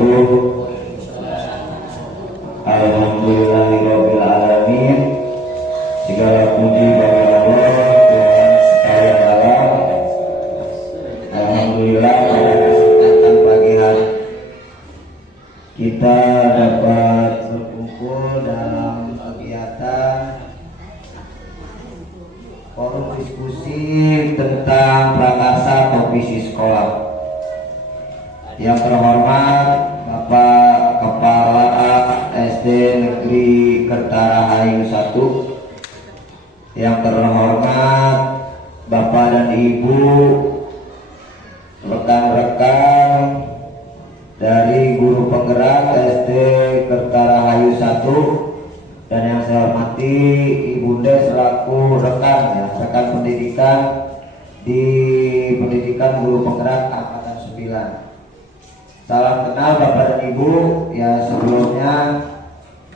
wabarakatuh. Alhamdulillahirabbil alamin. Segala puji bagi Allah Tuhan sekalian alam. Alhamdulillah pada kesempatan pagi hari kita dapat berkumpul dalam kegiatan forum diskusi tentang prakarsa atau visi sekolah. Yang terhormat Bapak Kepala SD Negeri Kertarahayu 1, yang terhormat Bapak dan Ibu, rekan-rekan dari guru penggerak SD Kertarahayu 1, dan yang saya hormati Ibunda selaku rekan pendidikan di pendidikan guru penggerak angkatan 9. Salam kenal Bapak dan Ibu. Ya, sebelumnya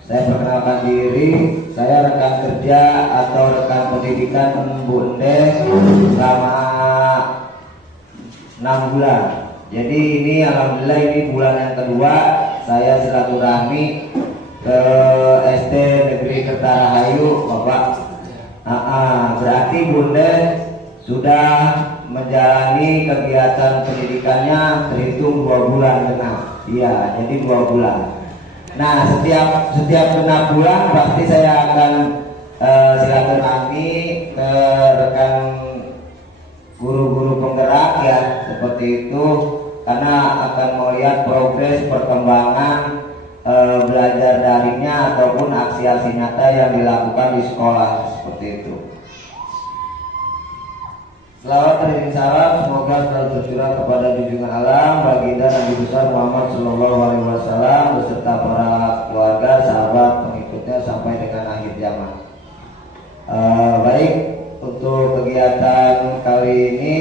saya perkenalkan diri. Saya rekan kerja atau rekan pendidikan Bunda selama 6 bulan. Jadi ini alhamdulillah ini bulan yang kedua saya silaturahmi ke SD Negeri Kertarahayu, Bapak. Berarti Bunda sudah menjalani kegiatan pendidikannya terhitung 2 bulan genap. Iya, jadi 2 bulan. Nah, setiap genap bulan pasti saya akan silaturahmi ke rekan guru-guru penggerak ya, seperti itu, karena akan melihat progres perkembangan belajar daringnya ataupun aksi-aksi nyata yang dilakukan di sekolah, seperti itu. Selawat dan salam semoga selalu tercurah kepada junjungan alam baginda Nabi besar Muhammad Sallallahu Alaihi Wasallam beserta para keluarga, sahabat, pengikutnya sampai dengan akhir zaman. Baik, untuk kegiatan kali ini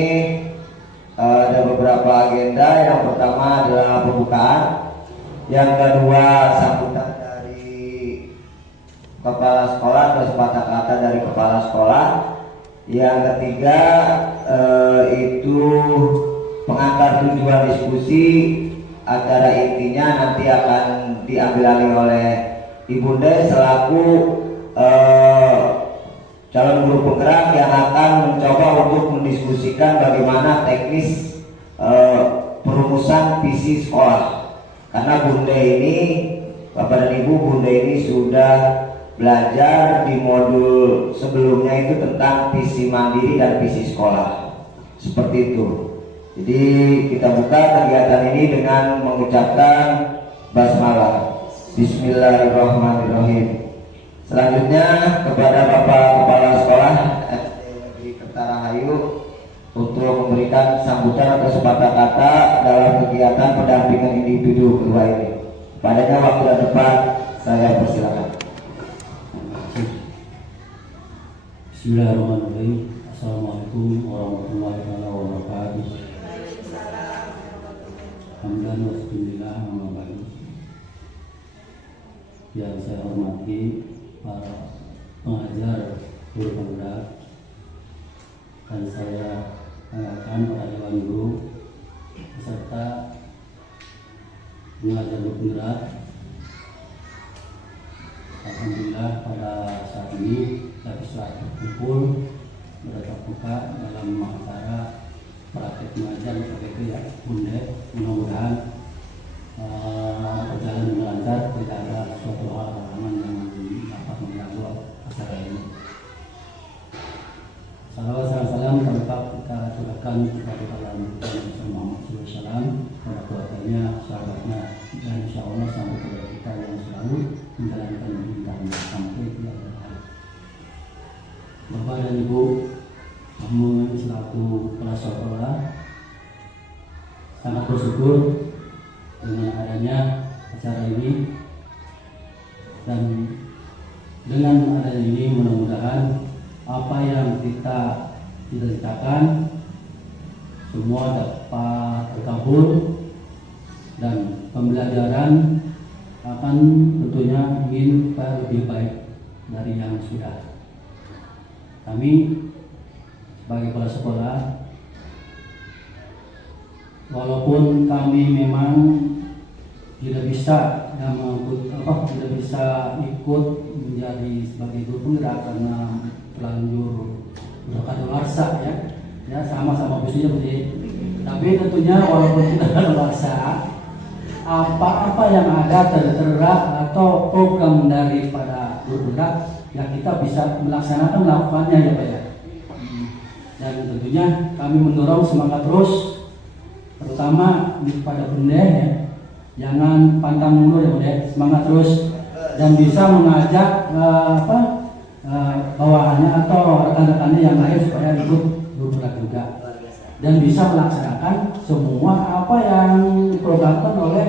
ada beberapa agenda. Yang pertama adalah pembukaan, yang kedua sambutan dari kepala sekolah atau sepatah kata dari kepala sekolah. Yang ketiga itu pengantar tujuan diskusi. Acara intinya nanti akan diambil alih oleh Ibunda selaku calon guru penggerak yang akan mencoba untuk mendiskusikan bagaimana teknis perumusan visi sekolah. Karena Bunda ini, Bapak dan Ibu, Bunda ini sudah belajar di modul sebelumnya itu tentang visi mandiri dan visi sekolah, seperti itu. Jadi kita buka kegiatan ini dengan mengucapkan basmalah. Bismillahirrahmanirrahim. Selanjutnya kepada Bapak Kepala Sekolah SD Negeri Kertarahayu untuk memberikan sambutan atau sepatah kata dalam kegiatan pendampingan individu kedua ini. Padanya waktu dan tempat saya persilakan. Bismillahirrahmanirrahim. Assalamualaikum warahmatullahi wabarakatuh. Alhamdulillah wassallallahu ala wabarakatuh. Yang saya hormati para pengajar guru penggerak, dan saya akan para dewan guru beserta pengajar guru penggerak. Alhamdulillah pada saat ini kita bisa berkumpul bertatap muka dalam acara praktek mengajar seperti itu ya Bunda. Mudah-mudahan berjalan dengan lancar, tidak ada suatu halangan yang dapat mengganggu acara ini. Salawat salam tempat kita curahkan kepada Nabi Muhammad SAW, pada keluarganya, sahabatnya, dan insya Allah sampai kepada kita yang selalu menjalankan pemerintahan sampai di akhir hayat. Bapak dan Ibu, kami selaku kepala sekolah sangat bersyukur dengan adanya acara ini, dan dengan adanya ini mudah-mudahan apa yang kita cita-citakan semua dapat terkabul, dan pembelajaran akan tentunya ingin lebih baik dari yang sudah. Kami sebagai kepala sekolah, walaupun kami memang tidak bisa tidak bisa ikut menjadi sebagai guru penggerak karena terlanjur berkadaluarsa ya sama-sama usia begitu. Tapi tentunya walaupun tidak kadaluarsa, apa-apa yang ada tertera atau program daripada guru penggerak ya kita bisa melakukannya ya Pak ya. Dan tentunya kami mendorong semangat terus, terutama pada bunda ya, jangan pantang mundur ya bunda, semangat terus dan bisa mengajak bawahannya atau rekan-rekannya yang lain supaya ikut bergerak juga dan bisa melaksanakan semua apa yang diprogramkan oleh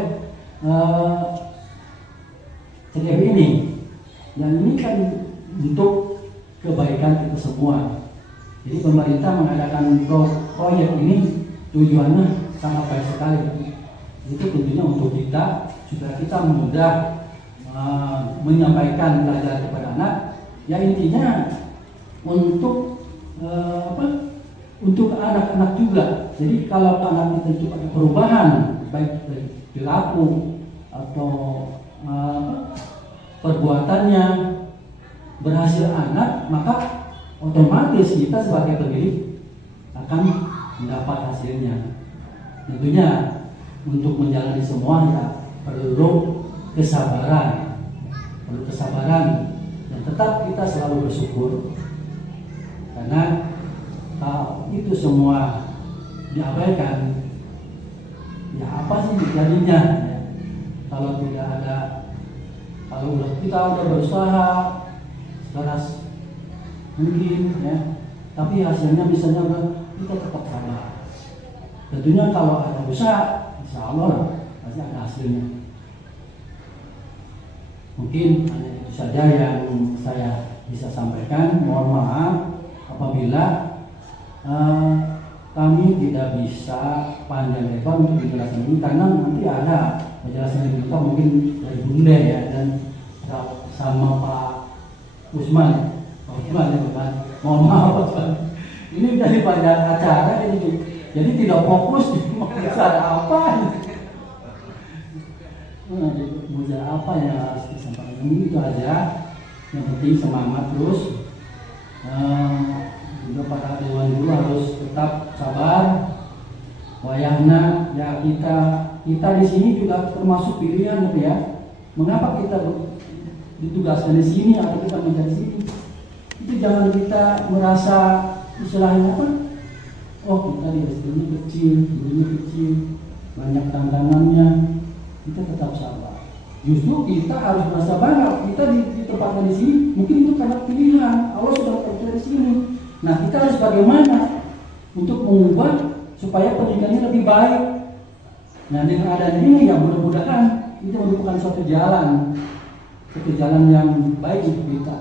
CDF ini. Yang ini kan untuk kebaikan kita semua. Jadi pemerintah mengadakan proyek ini tujuannya sangat baik sekali. Itu tentunya untuk kita supaya kita mudah menyampaikan pelajaran kepada anak. Ya intinya untuk untuk anak-anak juga. Jadi kalau anak itu ada perubahan baik dari perilaku atau perbuatannya berhasil anak, maka otomatis kita sebagai pendidik akan mendapat hasilnya. Tentunya untuk menjalani semua ya perlu kesabaran, dan tetap kita selalu bersyukur karena kalau itu semua diabaikan, ya apa sih jadinya? Ya, kalau tidak ada, kalau kita udah berusaha keras mungkin ya, tapi hasilnya misalnya kita tetap sabar. Tentunya kalau ada usaha, insya Allah pasti ada hasilnya. Mungkin hanya itu saja yang saya bisa sampaikan. Mohon maaf apabila kami tidak bisa panjang lebar untuk menjelaskan ini karena nanti ada penjelasan yang lengkap mungkin dari Bunda ya dan sama Pak Usman. Pak Usman ya Pak. Mohon maaf Pak Usman. Ini dari panjang acara jadi tidak fokus mau bicara apa. Bicara apa yang harus disampaikan itu aja. Yang penting semangat terus. Juga para dewan guru harus tetap sabar. Wayahna ya kita di sini juga termasuk pilihan ya. Mengapa kita ditugaskan di sini atau kita menjadi sini? Itu jangan kita merasa istilahnya apa? Oh kita di SD-nya kecil, gurunya kecil, banyak tantangannya. Kita tetap sabar. Justru kita harus merasa bangga. Kita ditempatkan di sini, mungkin itu karena pilihan. Allah sudah terjadi di sini. Nah kita harus bagaimana untuk mengubah supaya pendidikannya lebih baik. Nah dengan adanya ini ya mudah-mudahan itu merupakan suatu jalan yang baik untuk kita.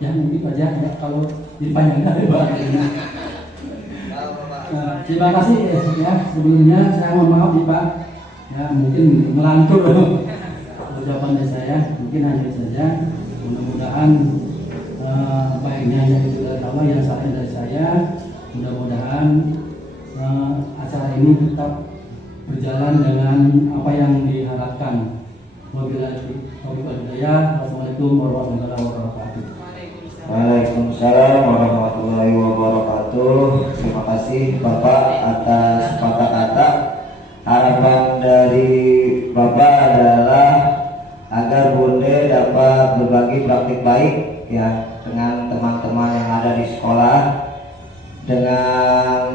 Ya mungkin aja ya kalau dipanjangkan lebar. Nah, terima kasih ya sebelumnya saya mohon maaf nih Pak. Ya mungkin melantur ucapan saya, mungkin hanya itu saja. Mudah-mudahan baiknya itu dari Allah yang salah dari saya. Mudah-mudahan acara ini tetap berjalan dengan apa yang diharapkan. Wassalamualaikum warahmatullahi wabarakatuh. Waalaikumsalam warahmatullahi wabarakatuh. Terima kasih Bapak atas kata-kata. Harapan dari Bapak adalah agar Bunda dapat berbagi praktik baik ya dengan teman-teman yang ada di sekolah, dengan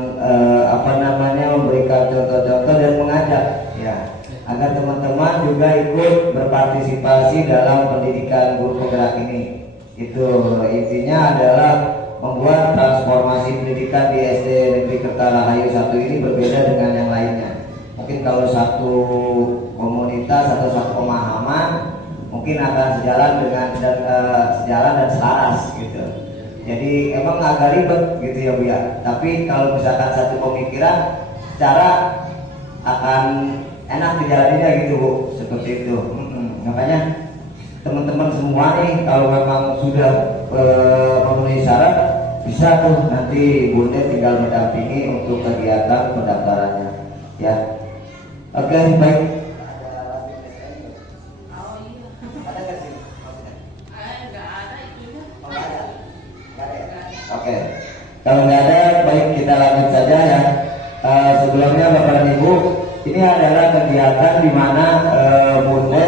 memberikan contoh-contoh dan mengajak ya agar teman-teman juga ikut berpartisipasi dalam pendidikan guru penggerak ini. Itu intinya adalah membuat transformasi pendidikan di SD Negeri Kertarahayu 1 ini berbeda dengan yang lainnya. Mungkin kalau satu komunitas atau satu pemahaman mungkin akan sejalan dan selaras gitu. Jadi emang agak ribet gitu ya Bu ya. Tapi kalau misalkan satu pemikiran, cara akan enak dijalaninya gitu Bu, seperti itu. Makanya teman-teman semua nih kalau memang sudah memenuhi syarat bisa tuh nanti Bunda tinggal mendampingi untuk kegiatan pendaftarannya ya. Oke, baik. Oke, kalau nggak ada, baik kita lanjut saja ya. Sebelumnya Bapak dan Ibu, ini adalah kegiatan di mana Bunda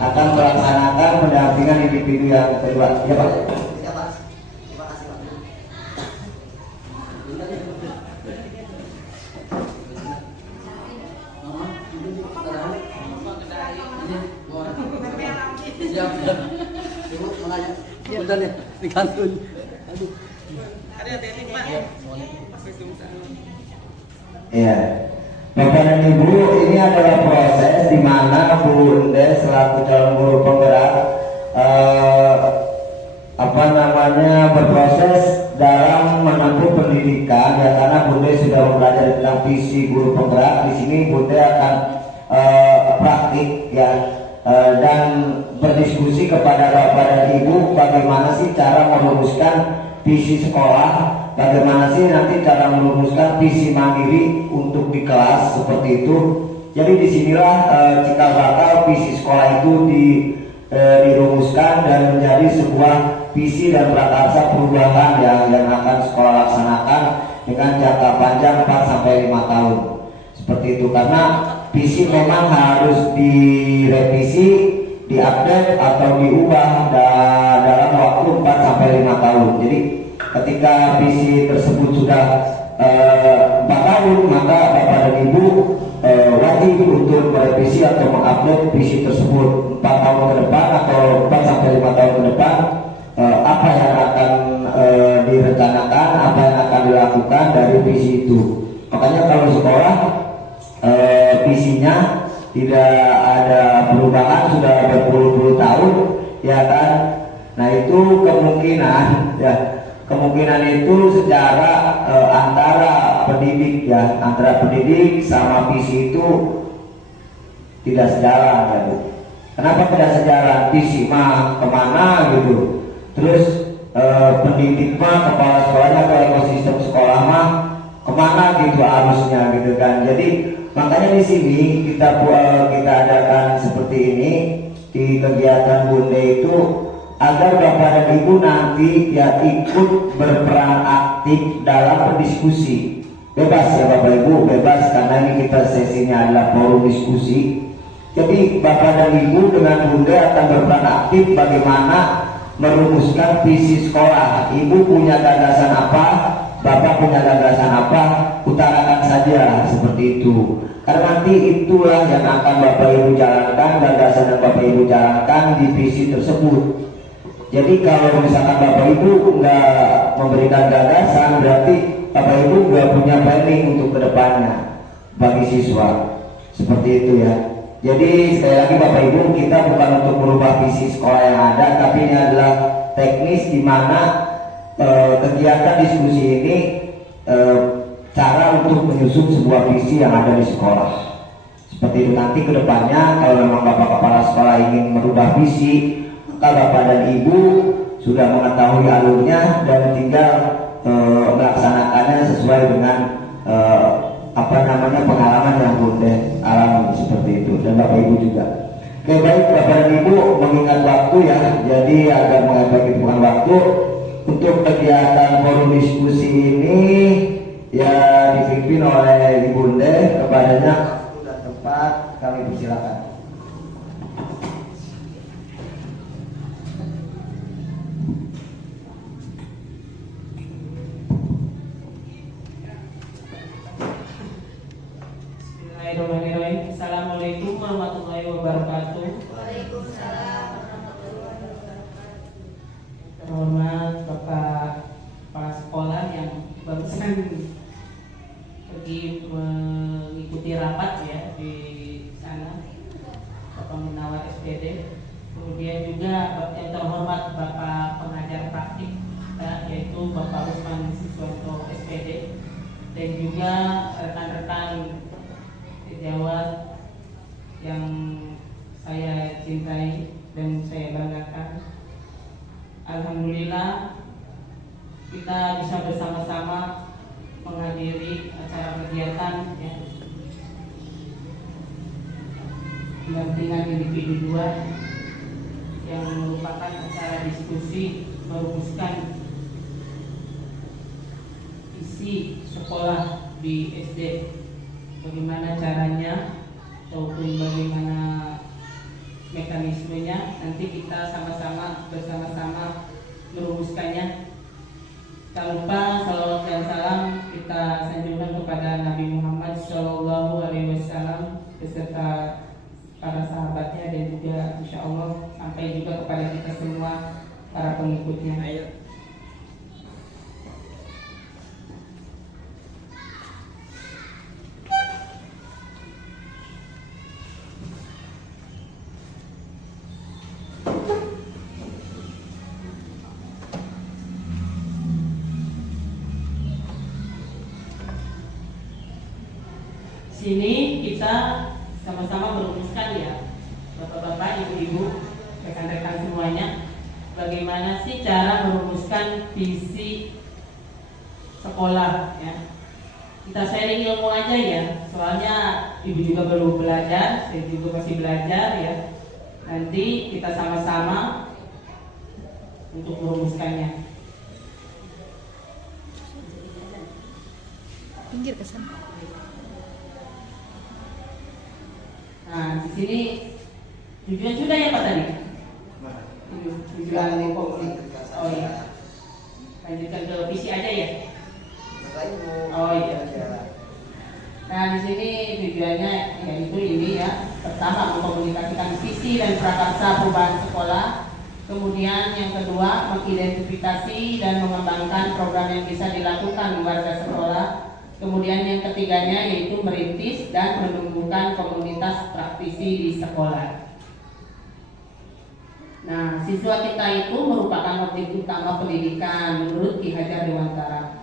akan melaksanakan pendampingan individu yang kedua. Ya Pak. Bentar ya, dikantun. Aduh. Iya. Bapak dan Ibu, ini adalah proses di mana Bunda selaku calon guru penggerak berproses dalam menempuh pendidikan ya, karena Bunda sudah mempelajari tentang visi guru penggerak. Di sini Bunda akan praktik ya, dan berdiskusi kepada Bapak dan Ibu bagaimana sih cara merumuskan visi sekolah, bagaimana sih nanti cara merumuskan visi mandiri untuk di kelas seperti itu. Jadi disinilah cikal bakal visi sekolah itu dirumuskan dan menjadi sebuah visi dan prakarsa perubahan yang akan sekolah laksanakan dengan jangka panjang 4 sampai 5 tahun. Seperti itu, karena visi memang harus direvisi, diupdate atau diubah dalam waktu 4 sampai 5 tahun. Jadi ketika visi tersebut sudah 4 tahun, maka Bapak dan Ibu wajib untuk merevisi atau mengupdate visi tersebut 4 tahun ke depan atau 4 sampai 5 tahun ke depan. Apa yang akan direncanakan, apa yang akan dilakukan dari visi itu. Makanya kalau sekolah visinya tidak ada perubahan sudah berpuluh-puluh tahun, ya kan? Nah itu kemungkinan itu secara antara pendidik sama visi itu tidak sejalan ya Bu. Kenapa tidak sejalan? Visi mah kemana gitu, terus pendidik mah, kepala sekolahnya atau ekosistem sekolah mah kemana gitu arusnya gitu kan. Jadi makanya di sini kita adakan seperti ini di kegiatan Bunda itu agar Bapak dan Ibu nanti ya ikut berperan aktif dalam berdiskusi. Bebas ya Bapak Ibu, bebas, karena ini kita sesinya adalah forum diskusi. Jadi Bapak dan Ibu dengan Bunda akan berperan aktif bagaimana merumuskan visi sekolah. Ibu punya gagasan apa, Bapak punya gagasan apa, utarakan saja seperti itu. Karena nanti itulah yang akan Bapak Ibu jalankan, gagasan yang Bapak Ibu jalankan di visi tersebut. Jadi kalau misalkan Bapak Ibu nggak memberikan gagasan, berarti Bapak Ibu nggak punya planning untuk kedepannya bagi siswa. Seperti itu ya. Jadi sekali lagi Bapak Ibu, kita bukan untuk merubah visi sekolah yang ada, tapi ini adalah teknis di mana kegiatan diskusi ini cara untuk menyusun sebuah visi yang ada di sekolah. Seperti itu, nanti kedepannya kalau memang Bapak Kepala Sekolah ingin merubah visi, maka Bapak dan Ibu sudah mengetahui alurnya dan tinggal melaksanakannya sesuai dengan pengalaman yang Bunda alami seperti itu, dan Bapak Ibu juga. Oke, baik Bapak dan Ibu, mengingat waktu ya, jadi agar mengefektifkan waktu untuk kegiatan forum diskusi ini ya dipimpin oleh Ibu Bunda. Kepadanya waktu dan tempat kami persilakan. Assalamualaikum warahmatullahi wabarakatuh. Waalaikumsalam warahmatullahi wabarakatuh. Terhormat Bapak Kepala Sekolah yang barusan pergi mengikuti rapat ya di sana, Bapak Munawar SPD. Kemudian juga yang terhormat Bapak Pengajar Praktik ya, yaitu Bapak Usman Siswanto SPD, dan juga rekan-rekan sejawat yang saya cintai dan saya banggakan. Alhamdulillah kita bisa bersama-sama menghadiri acara kegiatan ya, pendampingan individu 2 yang merupakan acara diskusi merumuskan isi sekolah di SD, bagaimana caranya ataupun bagaimana mekanismenya. Nanti kita bersama-sama merumuskannya. Tak lupa salawat dan salam kita sanjungkan kepada Nabi Muhammad SAW beserta para sahabatnya dan juga insya Allah sampai juga kepada kita semua para pengikutnya. Sini kita sama-sama merumuskan ya, bapak-bapak, ibu-ibu, rekan-rekan semuanya, bagaimana sih cara merumuskan visi sekolah ya. Kita sharing ilmu aja ya, soalnya ibu juga baru belajar, saya juga masih belajar ya. Nanti kita sama-sama untuk merumuskannya. Pinggir ke sana. Nah, di sini tujuan sudah ya Pak tadi? Tujuan oh iya. Lanjutkan ke visi aja ya. Oh iya. Nah, di sini tujuannya yaitu ini ya. Pertama, mengkomunikasikan visi dan prakarsa perubahan sekolah. Kemudian yang kedua, mengidentifikasi dan mengembangkan program yang bisa dilakukan di warga sekolah. Kemudian yang ketiganya yaitu merintis dan menumbuhkan komunitas praktisi di sekolah. Nah, siswa kita itu merupakan objek utama pendidikan menurut Ki Hajar Dewantara.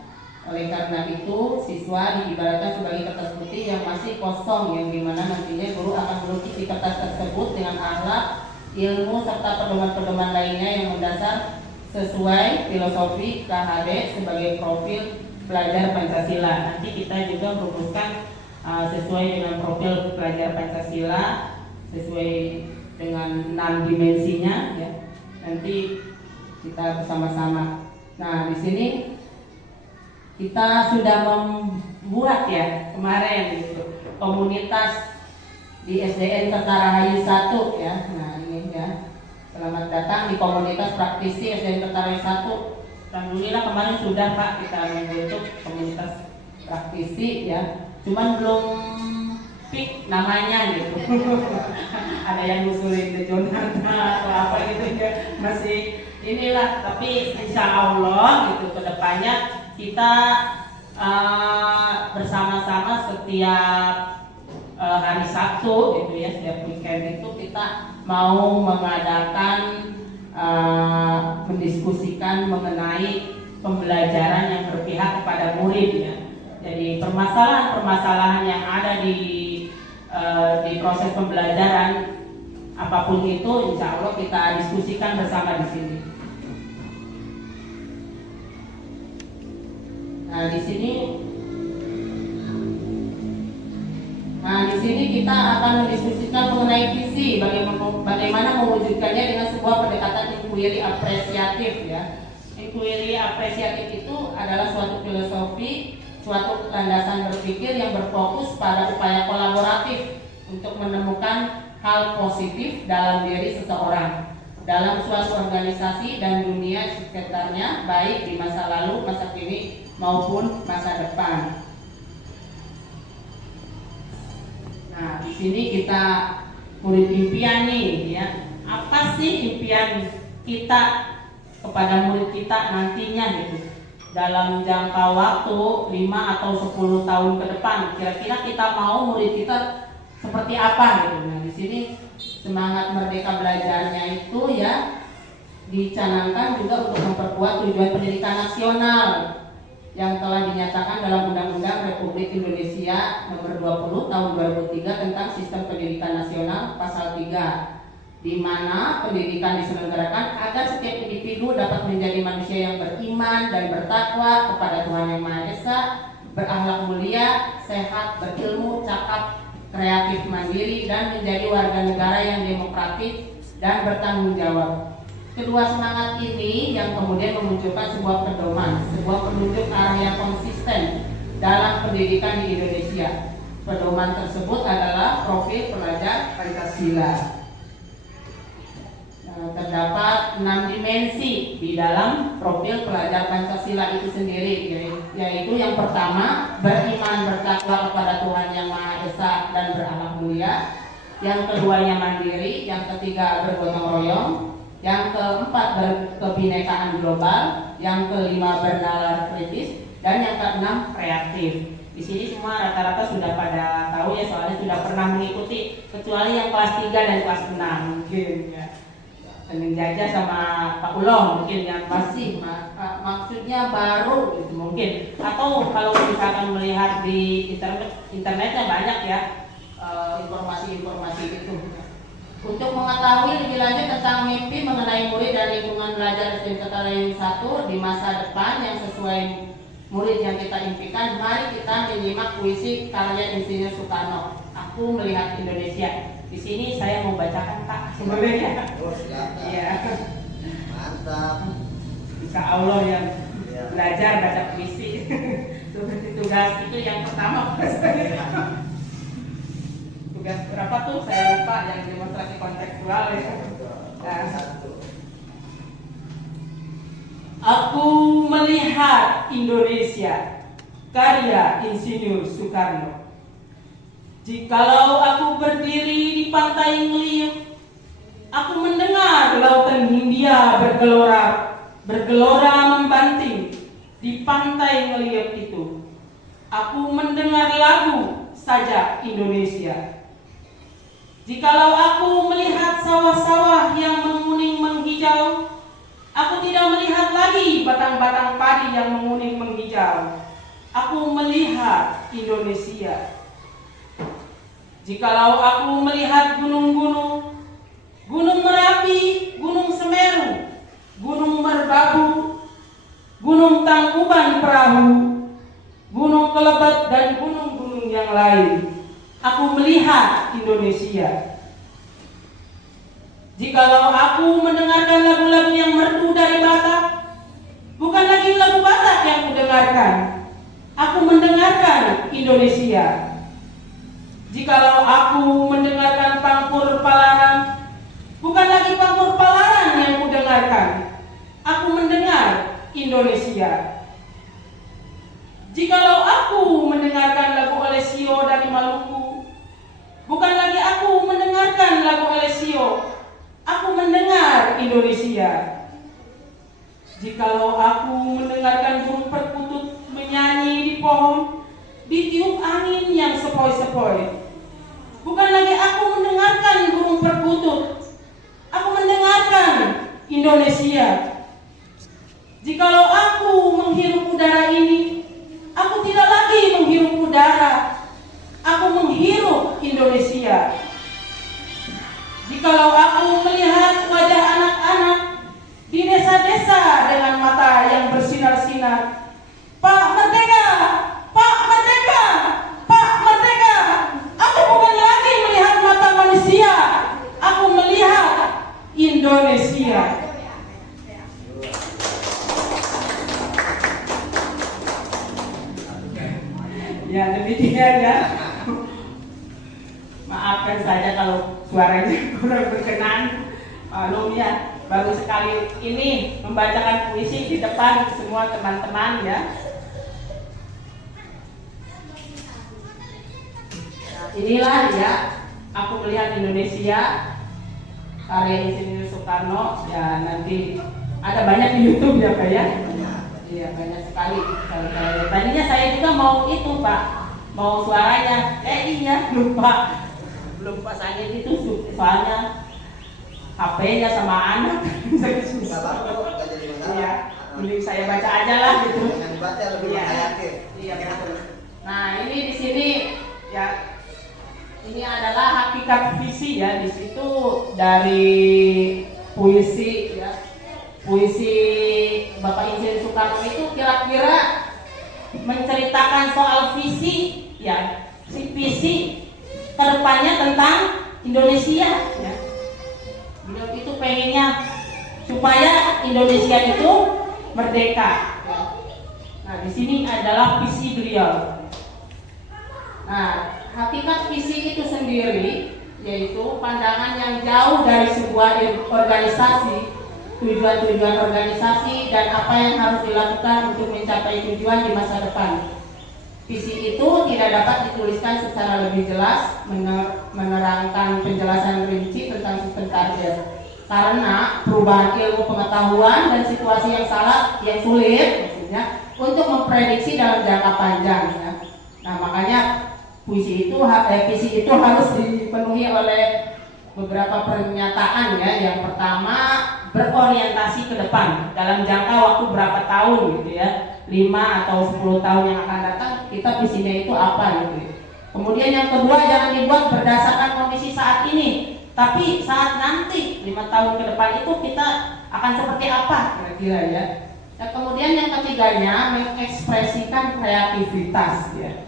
Oleh karena itu, siswa diibaratkan sebagai kertas putih yang masih kosong, yang dimana nantinya guru akan melukis di kertas tersebut dengan akhlak, ilmu serta pedoman-pedoman lainnya yang mendasar sesuai filosofi KHD sebagai profil pelajar Pancasila. Nanti kita juga merumuskan sesuai dengan profil pelajar Pancasila, sesuai dengan 6 dimensinya ya. Nanti kita bersama-sama. Nah, di sini kita sudah membuat ya kemarin gitu, komunitas di SDN Kertarahayu 1 ya. Nah, ini ya. Selamat datang di komunitas praktisi SDN Kertarahayu 1. Alhamdulillah kemarin sudah Pak kita membentuk komunitas praktisi ya, cuman belum pick namanya gitu. Ada yang ngusulin ke Jonathan atau apa gitu ya, masih inilah. Tapi insya Allah gitu kedepannya kita bersama-sama setiap hari Sabtu gitu ya, setiap weekend itu kita mau mengadakan mendiskusikan mengenai pembelajaran yang berpihak kepada murid ya. Jadi permasalahan-permasalahan yang ada di proses pembelajaran apapun itu, insya Allah kita diskusikan bersama di sini. Nah, di sini kita akan mendiskusikan mengenai visi, bagaimana mewujudkannya dengan sebuah pendekatan inquiry apresiatif ya. Inquiry apresiatif itu adalah suatu filosofi, suatu landasan berpikir yang berfokus pada upaya kolaboratif untuk menemukan hal positif dalam diri seseorang, dalam suatu organisasi dan dunia sekitarnya, baik di masa lalu, masa kini maupun masa depan. Nah, di sini kita murid impian nih ya. Apa sih impian kita kepada murid kita nantinya gitu? Dalam jangka waktu 5 atau 10 tahun ke depan, kira-kira kita mau murid kita seperti apa gitu. Nah, di sini semangat merdeka belajarnya itu ya dicanangkan juga untuk memperkuat tujuan pendidikan nasional yang telah dinyatakan dalam Undang-Undang Republik Indonesia Nomor 20 Tahun 2003 tentang Sistem Pendidikan Nasional Pasal 3, di mana pendidikan diselenggarakan agar setiap individu dapat menjadi manusia yang beriman dan bertakwa kepada Tuhan Yang Maha Esa, berakhlak mulia, sehat, berilmu, cakap, kreatif mandiri, dan menjadi warga negara yang demokratis dan bertanggung jawab. Kedua semangat ini yang kemudian memunculkan sebuah pedoman, sebuah penunjuk arah yang konsisten dalam pendidikan di Indonesia. Pedoman tersebut adalah profil pelajar Pancasila. Terdapat 6 dimensi di dalam profil pelajar Pancasila itu sendiri, yaitu yang pertama, beriman bertakwa kepada Tuhan Yang Maha Esa dan berakhlak mulia. Yang keduanya mandiri, yang ketiga bergotong royong, yang keempat berkebinekaan global, yang kelima bernalar kritis, dan yang keenam kreatif. Di sini semua rata-rata sudah pada tahu ya, soalnya sudah pernah mengikuti, kecuali yang kelas 3 dan kelas 6 mungkin ya. Pening Jajah sama Pak Ulo mungkin yang masih maksudnya baru gitu mungkin, atau kalau misalkan melihat di internetnya banyak ya informasi-informasi itu. Untuk mengetahui lebih lanjut tentang mimpi mengenai murid dan lingkungan belajar SDN Kota-Layung 1 di masa depan yang sesuai murid yang kita impikan, mari kita menyimak puisi karya Insinyur Soekarno, Aku Melihat Indonesia. Di sini saya mau bacakan Pak sebenarnya. Oh, silakan. Iya. Mantap. Insya Allah yang belajar baca puisi. Tugas itu yang pertama. Tugas berapa tuh saya lupa, yang demonstrasi kontekstual ya. Nah. Aku Melihat Indonesia, karya Insinyur Soekarno. Jikalau aku berdiri di pantai Ngeliuk, aku mendengar lautan Hindia bergelora membanting di pantai Ngeliuk itu. Aku mendengar lagu Sajak Indonesia. Jikalau aku melihat sawah-sawah yang menguning menghijau, aku tidak melihat lagi batang-batang padi yang menguning menghijau. Aku melihat Indonesia. Jikalau aku melihat gunung-gunung, Gunung Merapi, Gunung Semeru, Gunung Merbabu, Gunung Tangkuban Perahu, Gunung Kelebet, dan gunung-gunung yang lain, aku melihat Indonesia. Jikalau aku mendengarkan lagu-lagu yang merdu dari Batak, bukan lagi lagu Batak yang kudengarkan, aku mendengarkan Indonesia. Jikalau aku mendengarkan pangkur Palaran, bukan lagi pangkur Palaran yang kudengarkan, aku mendengar Indonesia. Jikalau aku mendengarkan lagu Olesio dari Maluku, bukan lagi aku mendengarkan lagu Olesio, aku mendengar Indonesia. Jikalau aku mendengarkan burung perkutut menyanyi di pohon, ditiup angin yang sepoi-sepoi, bukan lagi aku mendengarkan burung perkutut, aku mendengarkan Indonesia. Jikalau aku menghirup udara ini, aku tidak lagi menghirup udara, aku menghirup Indonesia. Jikalau aku melihat wajah anak-anak di desa-desa dengan mata yang bersinar-sinar, Pak Merdeka, Pak Merdeka, Pak Merdeka, aku bukan lagi melihat mata manusia, aku melihat Indonesia. Ya demikian ya. Maafkan saja kalau suaranya kurang berkenan. Maklum ya, baru sekali ini membacakan puisi di depan semua teman-teman ya. Nah, inilah ya, Aku Melihat Indonesia, karya Insinyur Soekarno. Ya nanti ada banyak di YouTube ya Pak ya. Iya banyak sekali. Tadinya saya juga mau itu Pak, mau suaranya. Iya lupa, belum pasangin itu soalnya HP-nya sama anak. Iya, mending saya baca aja lah gitu. Iya betul. Nah ini di sini ya, ini adalah hakikat visi ya. Di situ dari puisi ya. Puisi Bapak Insinyur Soekarno itu kira-kira menceritakan soal visi ya, si visi kedepannya tentang Indonesia. Ya. Beliau itu pengennya supaya Indonesia itu merdeka. Ya. Nah, di sini adalah visi beliau. Nah, hakikat visi itu sendiri yaitu pandangan yang jauh dari sebuah organisasi, tujuan-tujuan organisasi dan apa yang harus dilakukan untuk mencapai tujuan di masa depan. Visi itu tidak dapat dituliskan secara lebih jelas, menerangkan penjelasan rinci tentang sistem target. Karena perubahan ilmu pengetahuan dan situasi yang sulit maksudnya untuk memprediksi dalam jangka panjang. Ya. Nah, makanya visi itu harus dipenuhi oleh beberapa pernyataan ya. Yang pertama, berorientasi ke depan dalam jangka waktu berapa tahun gitu ya, 5 atau 10 tahun yang akan datang kita visinya itu apa gitu ya. Kemudian yang kedua, jangan dibuat berdasarkan kondisi saat ini, tapi saat nanti 5 tahun ke depan itu kita akan seperti apa kira-kira ya. Nah, kemudian yang ketiganya, mengekspresikan kreativitas ya.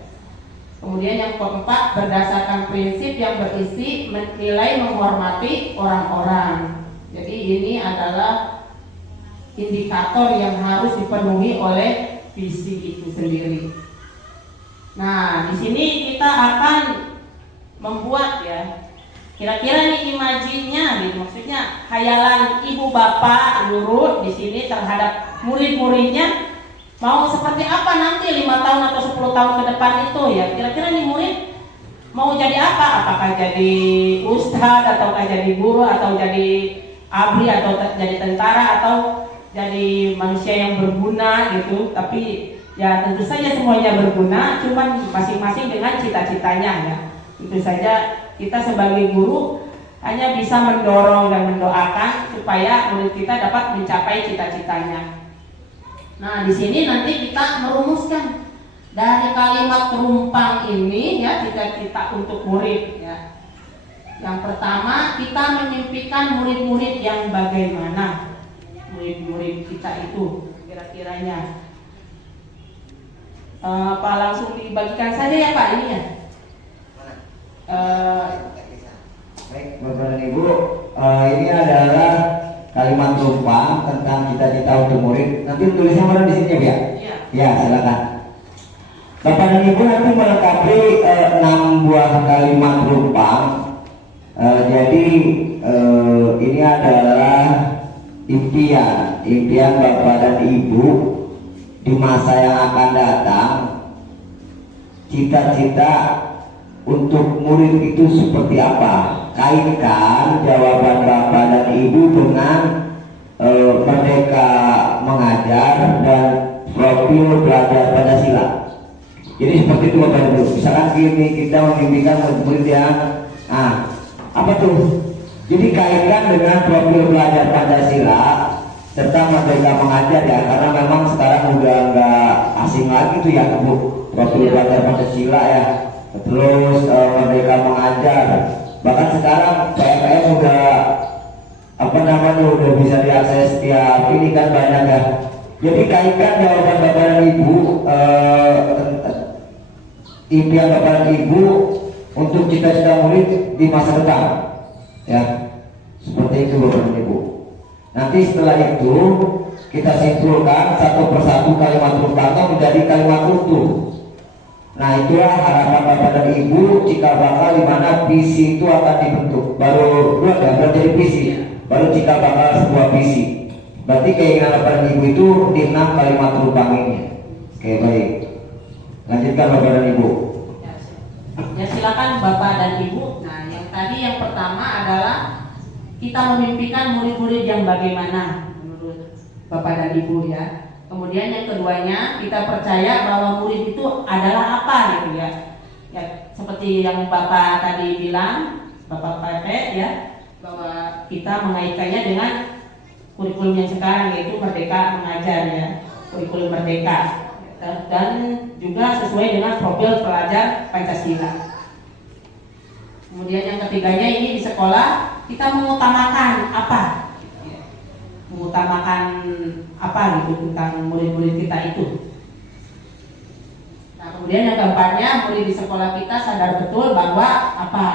Kemudian yang keempat, berdasarkan prinsip yang berisi menilai menghormati orang-orang. Jadi ini adalah indikator yang harus dipenuhi oleh visi itu sendiri. Nah, di sini kita akan membuat ya, kira-kira nih imajinnya, gitu. Maksudnya khayalan ibu bapak guru di sini terhadap murid-muridnya mau seperti apa nanti 5 tahun atau 10 tahun ke depan itu ya. Kira-kira nih murid mau jadi apa? Apakah jadi ustadz ataukah jadi guru atau jadi abri atau jadi tentara atau jadi manusia yang berguna gitu. Tapi ya tentu saja semuanya berguna, cuman masing-masing dengan cita-citanya ya. Tentu saja kita sebagai guru hanya bisa mendorong dan mendoakan supaya murid kita dapat mencapai cita-citanya. Nah, di sini nanti kita merumuskan dari kalimat terumpang ini ya, cita-cita untuk murid ya. Yang pertama, kita memimpikan murid-murid yang bagaimana? Murid-murid kita itu kira-kiranya. Pak langsung dibagikan saja ya Pak ini ya. Baik, Bapak dan Ibu, ini adalah kalimat terumpang tentang cita-cita untuk murid. Nanti tulisnya mana di sini ya? Iya. Ya, silakan. Bapak dan Ibu nanti melengkapi 6 buah kalimat terumpang. Jadi ini adalah impian Bapak dan Ibu di masa yang akan datang. Cita-cita untuk murid itu seperti apa? Kaitkan jawaban Bapak dan Ibu dengan Merdeka Mengajar dan profil belajar Pancasila. Jadi seperti itu Bapak dan Ibu. Misalkan gini, kita memimpikan murid yang apa tuh? Jadi kaitkan dengan profil belajar Pancasila serta Merdeka Mengajar ya, karena memang sekarang udah nggak asing lagi tuh ya Bu, profil belajar Pancasila ya. Terus Merdeka Mengajar. Bahkan sekarang PMM udah udah bisa diakses tiap ini kan banyak ya. Jadi kaitkan jawaban Bapak dan Ibu, impian Bapak dan Ibu untuk cita-cita murid di masa depan ya, seperti itu Bapak dan Ibu. Nanti setelah itu kita simpulkan satu persatu kalimat terumpangnya menjadi kalimat utuh. Nah, itulah harapan Bapak dan Ibu jika bakal di mana visi itu akan dibentuk. Baru jadi visi, baru jika bakal sebuah visi. Berarti keinginan Bapak dan Ibu itu di 6 kalimat terumpang ini. Oke, baik. Lanjutkan Bapak dan Ibu. Ya, silakan Bapak dan Ibu. Nah, yang tadi yang pertama adalah kita memimpikan murid-murid yang bagaimana menurut Bapak dan Ibu ya. Kemudian yang keduanya, kita percaya bahwa murid itu adalah apa gitu ya. Ya, seperti yang Bapak tadi bilang, Bapak Pepe ya, bahwa kita mengaitkannya dengan kurikulum yang sekarang yaitu Merdeka Mengajar ya, kurikulum Merdeka. Dan juga sesuai dengan profil pelajar Pancasila. Kemudian yang ketiganya ini di sekolah kita mengutamakan apa? Mengutamakan apa gitu tentang murid-murid kita itu. Nah, Kemudian yang keempatnya, murid di sekolah kita sadar betul bahwa apa?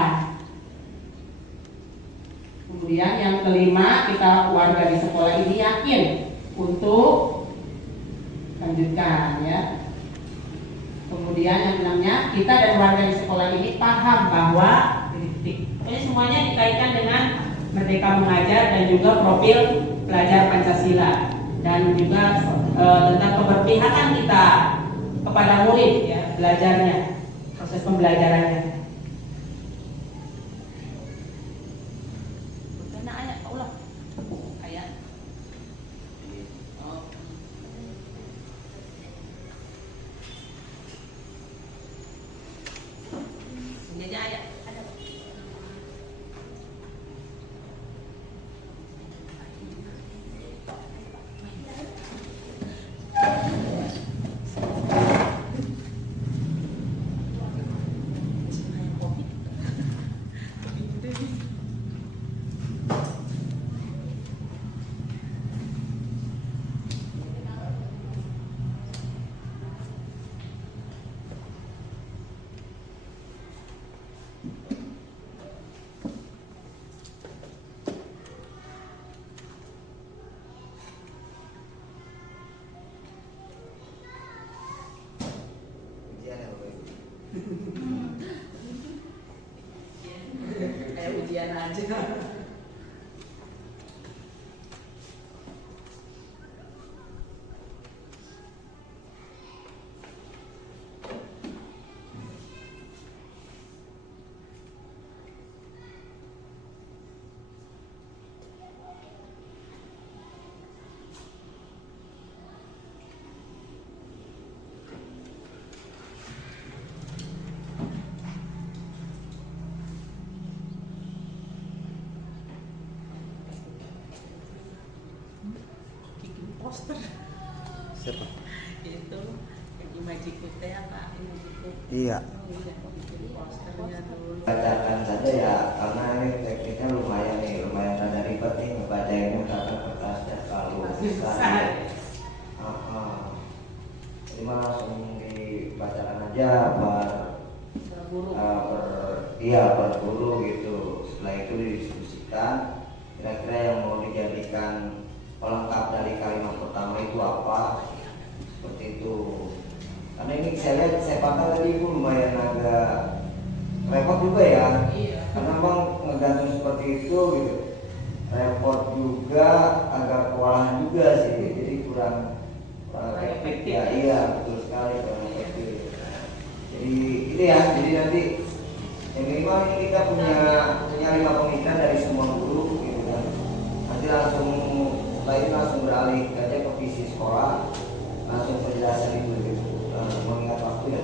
Kemudian yang kelima, kita warga di sekolah ini yakin untuk lanjutkan ya. Kemudian yang enamnya, kita dan warga di sekolah ini paham bahwa ini semuanya dikaitkan dengan Merdeka Mengajar dan juga profil pelajar Pancasila dan juga tentang keberpihakan kita kepada murid ya, belajarnya, proses pembelajarannya. Karena ayat Allah ayat. Oh. Ini aja ayat. Ada. Kayak ujian aja. Poster Siapa? itu yang Imajiku teh apa Imajiku Iya. bikin posternya dulu. Bacakan saja ya, karena ini tekniknya lumayan rada ribet nih ngebacainnya karena kertasnya terlalu besar. Jadi mah langsung dibacakan aja per guru gitu. Setelah itu didiskusikan kira-kira yang mau dijadikan pelengkap dari kalimat pertama itu apa, seperti itu. Karena ini saya pandang tadi Ibu lumayan agak repot juga ya. Iya. Karena bang ngegantung seperti itu gitu, repot juga, agak kewalahan juga sih, jadi kurang efektif ya. Iya betul sekali, kurang efektif. Jadi itu ya, jadi nanti yang minimal ini kita punya 5 pemikiran dari semua guru gitu kan. Nanti langsung langsung beralih aja ke visi sekolah, langsung penjelasan itu gitu. Mengingat waktu ya.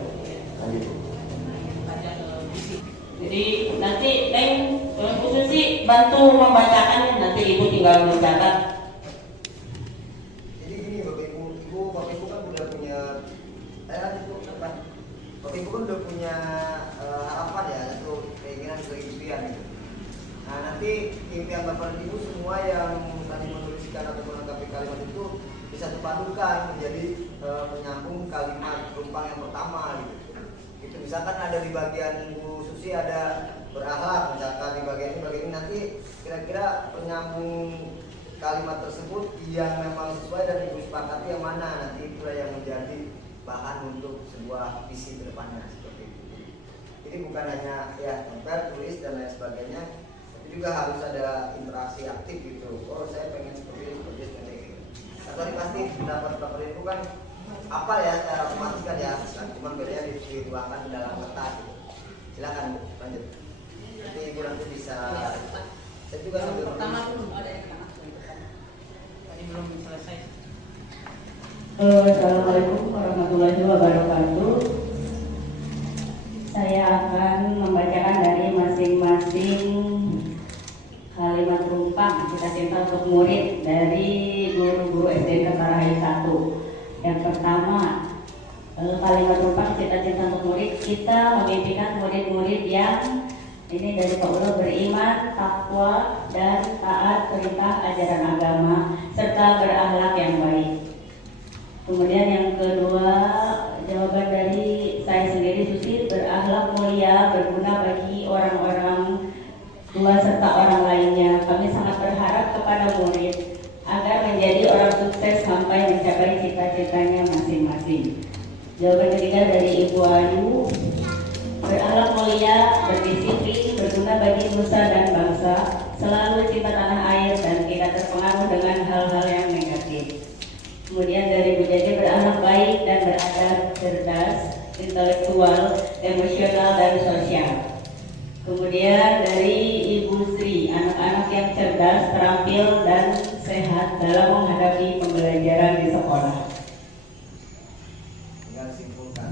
Lanjut. Jadi nanti khusus sih bantu membacakan, nanti Ibu tinggal mencatat. Jadi gini Bapak Ibu kan udah punya, Bapak Ibu kan udah punya harapan ya, itu keinginan impian gitu. Nah nanti impian Bapak Ibu semua yang tadi menuliskan atau melengkapi kalimat itu bisa dipadukan menjadi menyambung kalimat perumpang yang pertama gitu. Itu misalkan ada di bagian Bu Susi ada berakhlak, misalkan di bagian ini nanti kira-kira penyambung kalimat tersebut yang memang sesuai dan Ibu sepakati yang mana, nanti itulah yang menjadi bahan untuk sebuah visi ke depannya seperti itu. Jadi bukan hanya ya tempel, tulis dan lain sebagainya, tapi juga harus ada interaksi aktif gitu. Oh saya pengen seperti ini. Atau ini pasti pendapat Bapak Ibu kan apa ya secara otomatis kan ya, cuma bedanya dituangkan dalam kertas gitu. Silakan Bu, lanjut. Nanti Ibu nanti bisa. Saya juga sambil Pertama belum ada yang tadi belum selesai. Assalamualaikum warahmatullahi wabarakatuh. Saya akan membacakan dari masing-masing kalimat rumpang cita-cita untuk murid dari guru-guru SDN Ketarahay 1. Yang pertama, kalimat rumpang cita-cita untuk murid, kita memimpikan murid-murid yang ini dari Pak Ulo beriman, takwa, dan taat perintah ajaran agama serta berakhlak yang baik. Kemudian yang kedua, jawaban dari saya tua serta orang lainnya. Kami sangat berharap kepada murid agar menjadi orang sukses sampai mencapai cita-citanya masing-masing. Jawaban ketiga dari Ibu Ayu, berakhlak mulia, berdisiplin, berguna bagi nusa dan bangsa, selalu cinta tanah air dan tidak terpengaruh dengan hal-hal yang negatif. Kemudian dari Bu Jaja, berakhlak baik dan beradab, cerdas, intelektual, emosional dan sosial. Kemudian dari Ibu Sri, anak-anak yang cerdas, terampil dan sehat dalam menghadapi pembelajaran di sekolah. Tinggal simpulkan.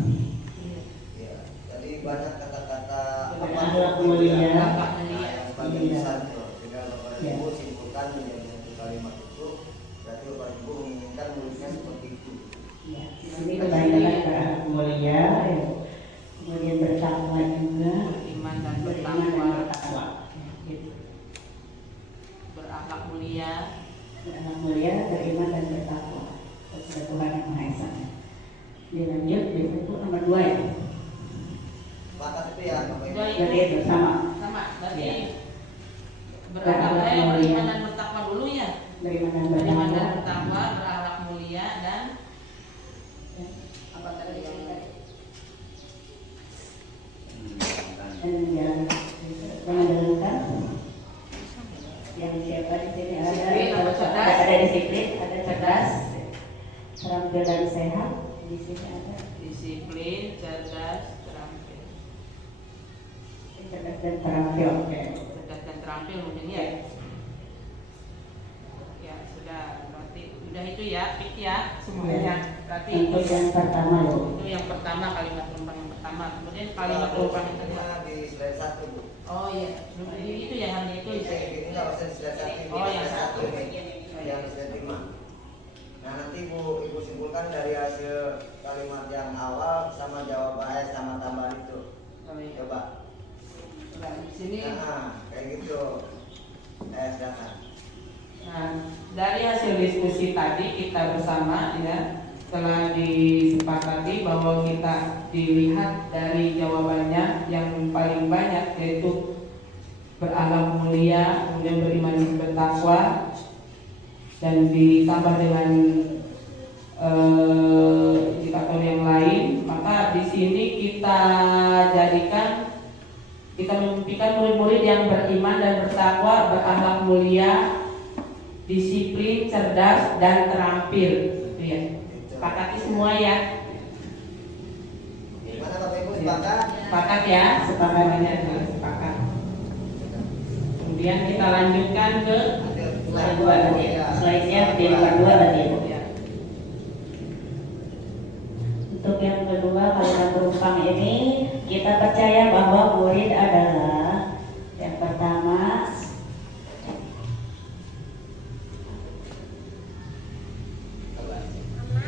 Ya, jadi banyak kata-kata Berakhlak mulia. yang paling Iya. besar tuh. Tinggal Bapak Ya. Ibu simpulkan menjadi satu kalimat itu. Berarti Bapak Ibu menginginkan muridnya seperti itu. Ya, ini kebanyakan berakhlak mulia, ya. Kemudian bertakwa juga, Beriman dan beriman dan bertakwa. bertakwa. Ya, gitu. Berakhlak mulia. Berakhlak mulia, beriman dan bertakwa kepada Tuhan Yang Maha Esa. Dilanjut di buku nomor 2 ya. Maka itu ya Bapak Ibu. Jadi, Jadi bersama sama berarti Ya. berakhlak Berakhlak mulia, mulia. beriman dan bertakwa dulu ya. beriman dan Beriman dan bertakwa. bertakwa, berakhlak mulia dan apa tadi? Dan menjalankan yang siapa di sini Disiplin, apa cerdas? ada disiplin, ada cerdas, terampil dan sehat. Di sini ada Disiplin, cerdas, terampil. cerdas dan terampil. Oke. Cerdas dan terampil mungkin ya. Ya sudah, berarti udah itu ya, pik ya semuanya. Berarti Untuk yang pertama loh. itu yang pertama, kalimat penumpang yang pertama. Kemudian kalimat penumpang yang kedua. Di slide 1 Bu. Oh iya, itu ya hanya itu Ini ya. ini nggak usah di slide 1. Oh, yang satu. Yang slide 5. Nah nanti Ibu simpulkan dari hasil kalimat yang awal sama jawaban sama tambahan itu. Oh, iya. Coba. Nah, di sini. Nah, kayak gitu. Silakan. Nah, dari hasil diskusi tadi kita bersama ya telah disepakati bahwa kita dilihat dari jawabannya yang paling banyak yaitu berakhlak mulia, kemudian beriman dan bertakwa, dan ditambah dengan indikator yang lain. Maka di sini kita jadikan, kita memimpikan murid-murid yang beriman dan bertakwa, berakhlak mulia, disiplin, cerdas, dan terampil. Itu ya. Sepakati semua ya. Gimana Bapak Ibu sepakat? Sepakat ya, sepakat sepakat. Kemudian kita lanjutkan ke Slide 2 tadi. Slide-nya di nomor 2 tadi. ya. Untuk yang kedua, kalimat penumpang ini kita percaya bahwa murid adalah yang pertama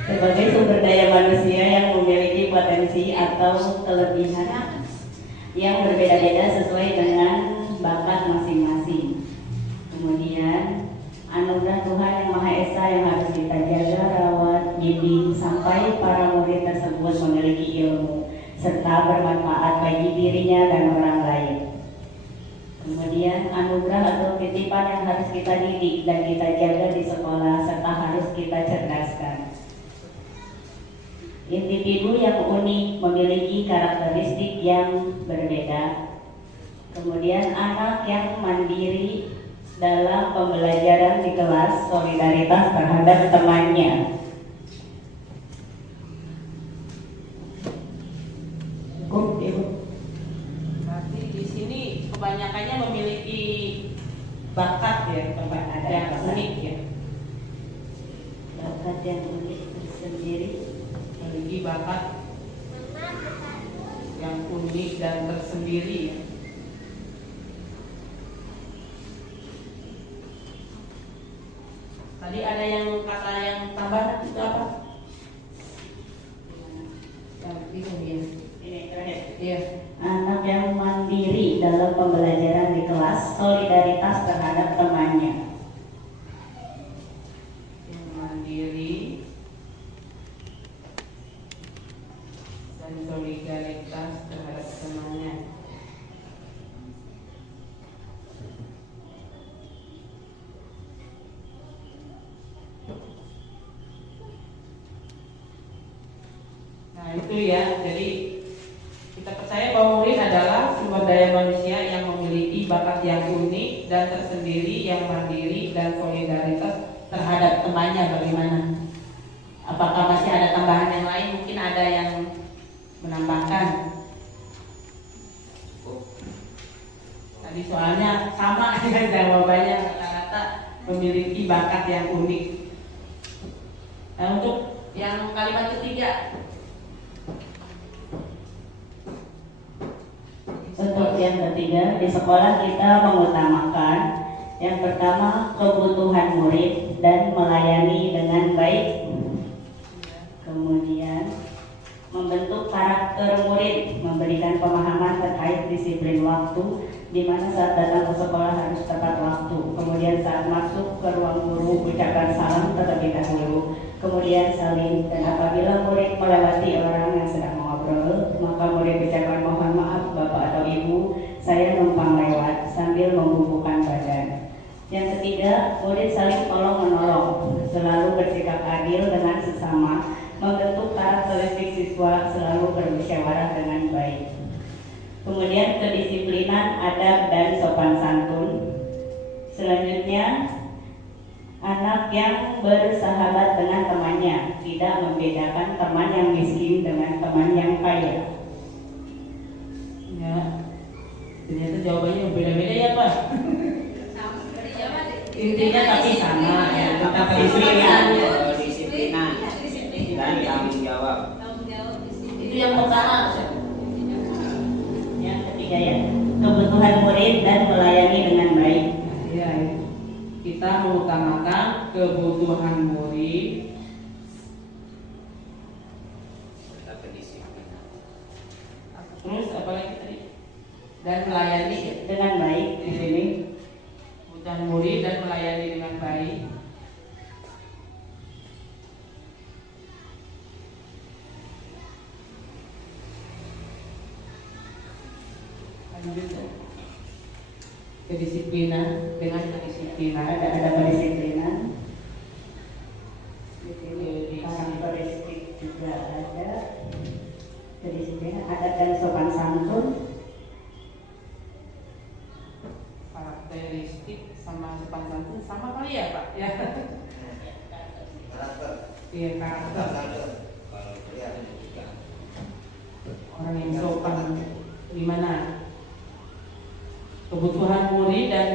sebagai sumber daya manusia yang memiliki potensi atau kelebihan yang berbeda-beda sesuai dengan bakat masing-masing. Kemudian anugerah Tuhan Yang Maha Esa yang harus kita jaga, rawat, bimbing sampai para murid tersebut memiliki ilmu serta bermanfaat bagi dirinya dan orang lain. Kemudian anugerah atau titipan yang harus kita didik dan kita jaga di sekolah serta harus kita cerdaskan. Individu yang unik memiliki karakteristik yang berbeda. Kemudian anak yang mandiri dalam pembelajaran di kelas, solidaritas terhadap temannya. Cukup, Ibu. Berarti di sini kebanyakannya memiliki bakat ya, Ada yang bakat. unik ya. Bakat yang unik tersendiri. Memiliki bakat yang unik dan tersendiri ya. Tadi ada yang kata yang tambahan itu apa? Yang bingung ya. Ini terakhir. Iya. Anak yang mandiri dalam pembelajaran di kelas, solidaritas terhadap temannya. Yang mandiri dan solidaritas terhadap temannya. itu ya. Jadi kita percaya bahwa murid adalah sumber daya manusia yang memiliki bakat yang unik dan tersendiri, yang mandiri dan solidaritas terhadap temannya. Bagaimana? Apakah masih ada tambahan yang lain? Mungkin ada yang menambahkan. Tadi soalnya sama dengan jawabannya, rata-rata memiliki bakat yang unik. Dan untuk yang kalimat ketiga, untuk yang ketiga, di sekolah kita mengutamakan yang pertama kebutuhan murid dan melayani dengan baik. Kemudian membentuk karakter murid, memberikan pemahaman terkait disiplin waktu, di mana saat datang ke sekolah harus tepat waktu. Kemudian saat masuk ke ruang guru ucapkan salam terlebih dahulu. Kemudian saling, dan apabila murid melewati orang yang sedang mengobrol, maka murid ucapkan mohon maaf Bapak atau Ibu, saya numpang lewat sambil membubuhkan badan. Yang ketiga, murid saling tolong menolong, selalu bersikap adil dengan sesama, membentuk karakteristik siswa selalu bermusyawarah dengan baik. Kemudian kedisiplinan, adab dan sopan santun. Selanjutnya, anak yang bersahabat dengan temannya, tidak membedakan teman yang miskin dengan teman yang kaya. ya ternyata jawabannya berbeda-beda ya Pak. Sama dari Jawa deh. Intinya tapi sama ya, tentang kedisiplinan. Kedisiplinan dan tanggung jawab. Tanggung jawab di sini. Itu yang pertama. Yang ketiga ya, kebutuhan murid dan melayani dengan baik. Ya, kita mengutamakan kebutuhan murid Serta kedisiplinan. terus apalagi tadi, dan melayani Dengan baik di sini. kebutuhan murid dan melayani dengan baik. Lanjut ya. Kedisiplinan dengan kedisiplinan. Ada kedisiplinan. Di sini karakteristik juga ada. Kedisiplinan, adat dan sopan santun. Karakteristik sama sopan santun sama kali ya Pak ya. Karakter. Iya, karakter. Kalau kelihatan juga. Orang yang sopan gimana? Kebutuhan murid, dan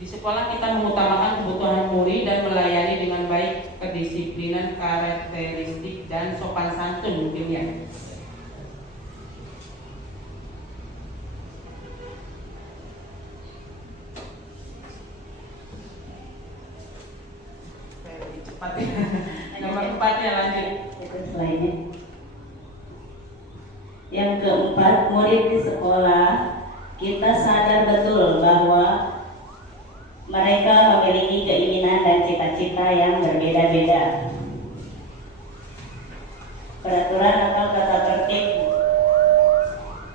di sekolah kita mengutamakan kebutuhan murid dan melayani dengan baik, kedisiplinan, karakteristik dan sopan santun mungkin ya. Lebih cepat ya. Nomor 4-nya lanjut. Itu selainnya. Yang keempat, murid di sekolah kita sadar betul bahwa mereka memiliki keinginan dan cita-cita yang berbeda-beda. Peraturan atau tata tertib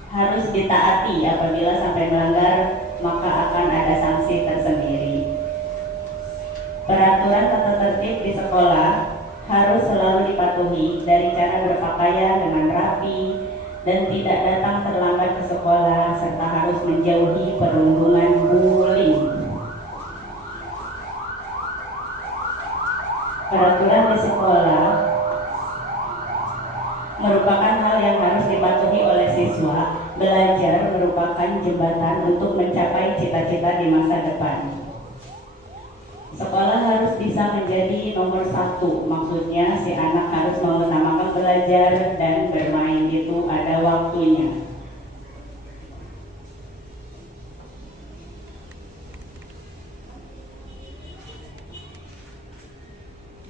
harus ditaati. Apabila sampai melanggar, maka akan ada sanksi tersendiri. Peraturan tata tertib di sekolah harus selalu dipatuhi, dari cara berpakaian dengan rapi dan tidak datang terlambat ke sekolah, serta harus menjauhi perundungan bullying. Peraturan di sekolah merupakan hal yang harus dipatuhi oleh siswa. Belajar merupakan jembatan untuk mencapai cita-cita di masa depan. Sekolah harus bisa menjadi nomor satu, maksudnya si anak harus mengutamakan belajar dan bermain, itu ada waktunya.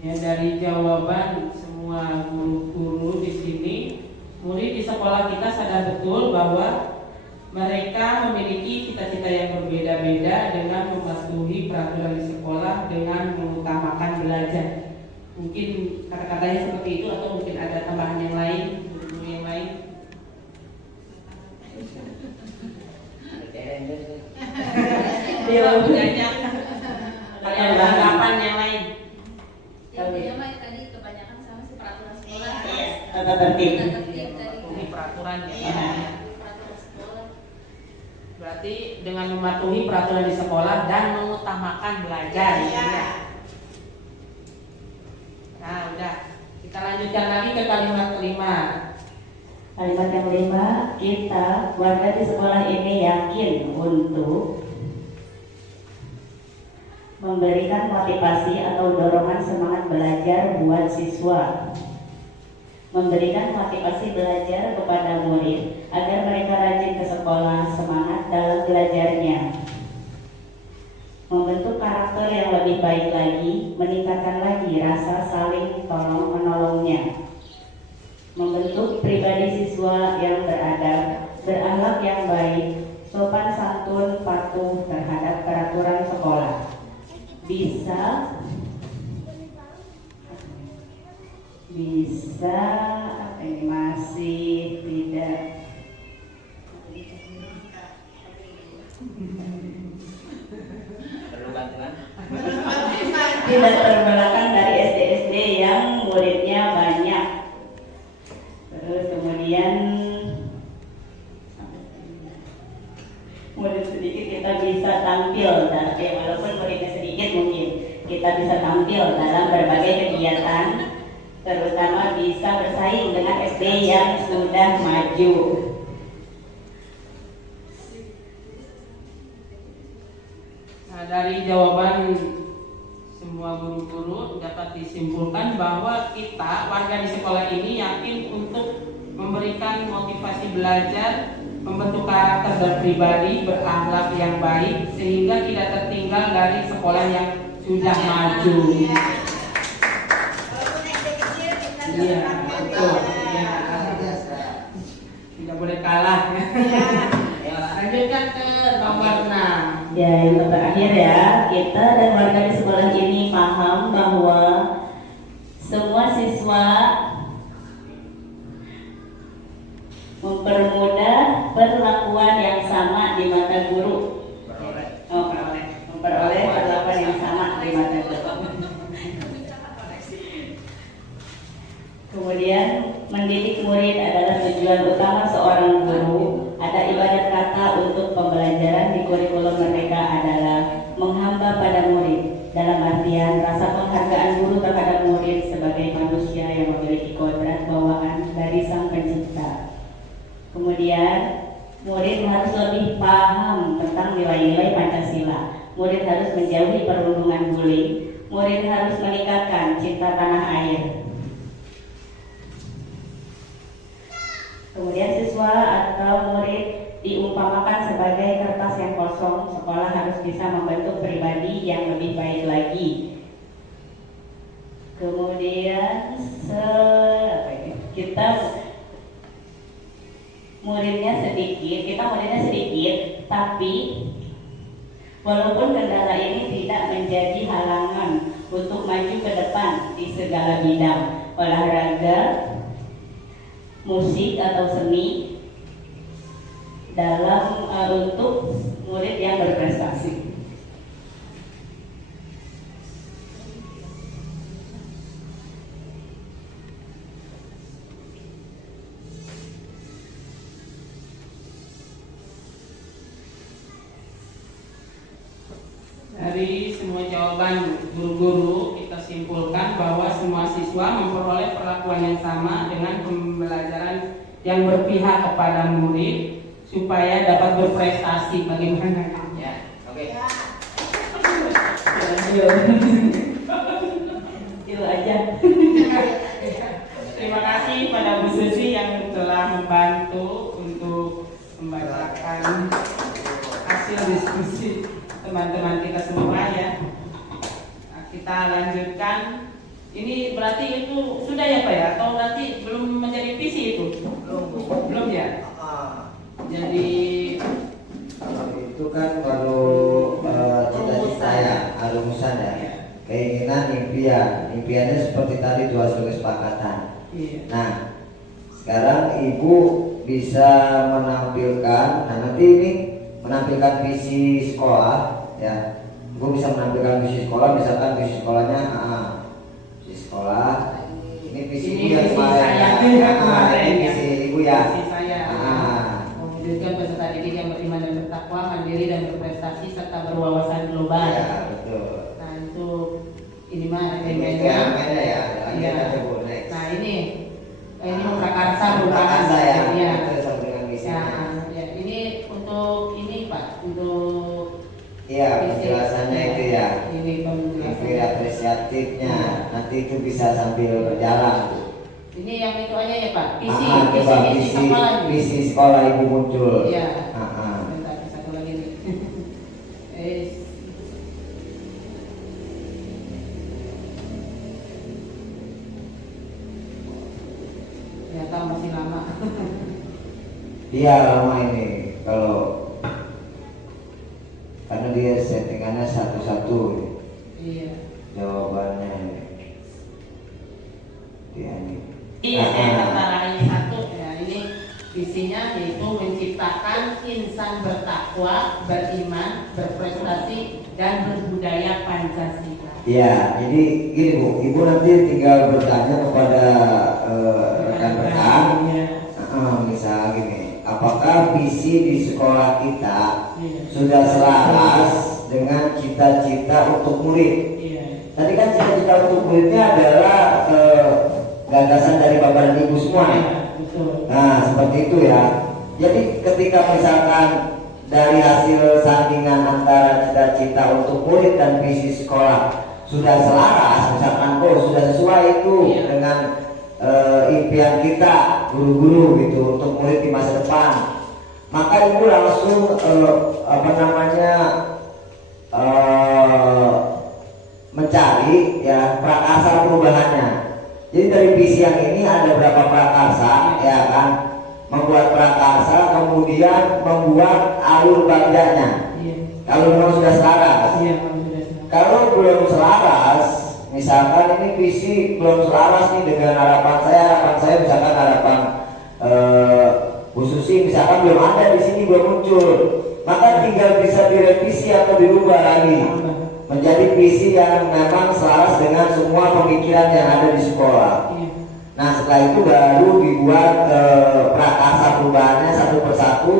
Ya, dari jawaban semua guru-guru di sini, murid di sekolah kita sadar betul bahwa mereka memiliki cita-cita yang berbeda-beda dengan mematuhi peraturan di sekolah dengan mengutamakan belajar. Mungkin kata-katanya seperti itu, atau mungkin ada tambahan yang lain, guru yang lain. Iya, banyak. Ada tanggapan yang lain. Yang pertama tadi kebanyakan sama sih peraturan sekolah. Tata tata tertib. mematuhi peraturan ya. Ya. Peraturan sekolah. Berarti dengan mematuhi peraturan di sekolah dan mengutamakan belajar ya. Nah, udah. Kita lanjutkan lagi ke kalimat kelima. Kalimat yang kelima, kita warga di sekolah ini yakin untuk memberikan motivasi atau dorongan semangat belajar buat siswa, memberikan motivasi belajar kepada murid agar mereka rajin ke sekolah, semangat dalam belajarnya, membentuk karakter yang lebih baik lagi, meningkatkan lagi rasa saling tolong menolongnya, membentuk pribadi siswa yang beradab, berakhlak yang baik, sopan santun, patuh terhadap peraturan sekolah. Bisa apa ini masih tidak Perlu bantuan? tidak terbelakang dari SD-SD yang muridnya banyak. Terus kemudian murid sedikit kita bisa tampil, tapi walaupun muridnya sedikit mungkin kita bisa tampil dalam berbagai kegiatan, terutama bisa bersaing dengan SD yang sudah maju. Nah, dari jawaban semua guru-guru dapat disimpulkan bahwa kita warga di sekolah ini yakin untuk memberikan motivasi belajar, membentuk karakter dan pribadi, berakhlak yang baik sehingga tidak tertinggal dari sekolah yang sudah maju. Iya, betul. Ya, tidak boleh kalah. Lanjutkan ke nomor 6. Ya, yang terakhir ya, kita dan warga di sekolah ini paham bahwa semua siswa mempermudah perlakuan yang sama di mata guru. Memperoleh perlakuan yang sama di mata guru. Kemudian mendidik murid adalah tujuan utama seorang guru. Ada ibadat kata untuk pembelajaran di kurikulum mereka adalah menghamba pada murid, dalam artian rasa penghargaan guru terhadap murid sebagai manusia yang memiliki kodrat bawaan dari Sang Pencipta. Kemudian murid harus lebih paham tentang nilai-nilai Pancasila. Murid harus menjauhi perundungan bullying. Murid harus meningkatkan cinta tanah air. Kemudian siswa atau murid diumpamakan sebagai kertas yang kosong. Sekolah harus bisa membentuk pribadi yang lebih baik lagi. Kemudian kita muridnya sedikit, tapi walaupun kendala ini tidak menjadi halangan untuk maju ke depan di segala bidang olahraga, musik atau seni dalam untuk murid yang berprestasi. Dari semua jawaban guru-guru kita simpulkan bahwa semua siswa memperoleh perlakuan yang sama dengan pembelajaran yang berpihak kepada murid supaya dapat berprestasi. Bagaimana? Ya, oke. Itu aja. Terima kasih pada Bu Susi yang telah membantu untuk membacakan hasil diskusi teman-teman kita semua ya. Nah, kita lanjutkan. Ini berarti itu sudah ya Pak ya? Atau berarti belum menjadi visi itu? Belum ya? Jadi itu kan baru cita-cita ya, rumusan ya, keinginan, impiannya seperti tadi dua kesepakatan. iya. Nah, sekarang ibu bisa menampilkan, nah nanti ini menampilkan visi sekolah ya. Ibu bisa menampilkan visi sekolah, misalkan visi sekolahnya visi sekolah. Ini visi Ini ibu yang visi kemarin saya. ya. global. Ya, betul. Nah untuk ini mah Ini elemennya. elemennya ya, lagi Iya. ada Bu, next. Nah ini prakarsa Prakarsa ya, Iya. itu sama dengan misinya. Ya, ini untuk ini Pak, untuk Iya, penjelasannya itu ya. ini Info penjelasannya. apresiatifnya, nanti itu bisa sambil berjalan. Ini yang itu aja ya Pak. Visi, Coba visi sekolah. visi sekolah ibu muncul. Iya. Ah. Bentar, satu lagi nih. Ternyata masih lama. Iya lama ini kalau karena dia settingannya satu-satu Iya. jawabannya dia ini. Iya, saya tertarain satu ya ini visinya yaitu menciptakan insan bertakwa, beriman, berprestasi dan berbudaya Pancasila. Ya, jadi gini Bu, Ibu nanti tinggal bertanya kepada rekan-rekan. Iya. Misal gini, apakah visi di sekolah kita Iya. sudah selaras dengan cita-cita untuk murid? Iya. Tadi kan cita-cita untuk muridnya adalah gagasan dari Bapak dan Ibu semua nih. Betul. Nah, seperti itu ya. Jadi ketika misalkan dari hasil sandingan antara cita-cita untuk murid dan visi sekolah sudah selaras, misalkan sudah sesuai itu Iya. dengan impian kita guru-guru gitu untuk murid di masa depan, maka ibu langsung mencari ya prakarsa perubahannya. Jadi dari visi yang ini ada berapa prakarsa ya kan, membuat prakarsa kemudian membuat alur bagiannya. Iya. Kalau memang sudah selaras, Iya, kamu sudah senang. kalau belum selaras, misalkan ini visi belum selaras nih dengan harapan saya misalkan harapan Bu Susi misalkan belum ada di sini, belum muncul, maka tinggal bisa direvisi atau dirubah lagi menjadi visi yang memang selaras dengan semua pemikiran yang ada di sekolah. Iya. Nah setelah itu baru dibuat prakarsa perubahannya satu persatu,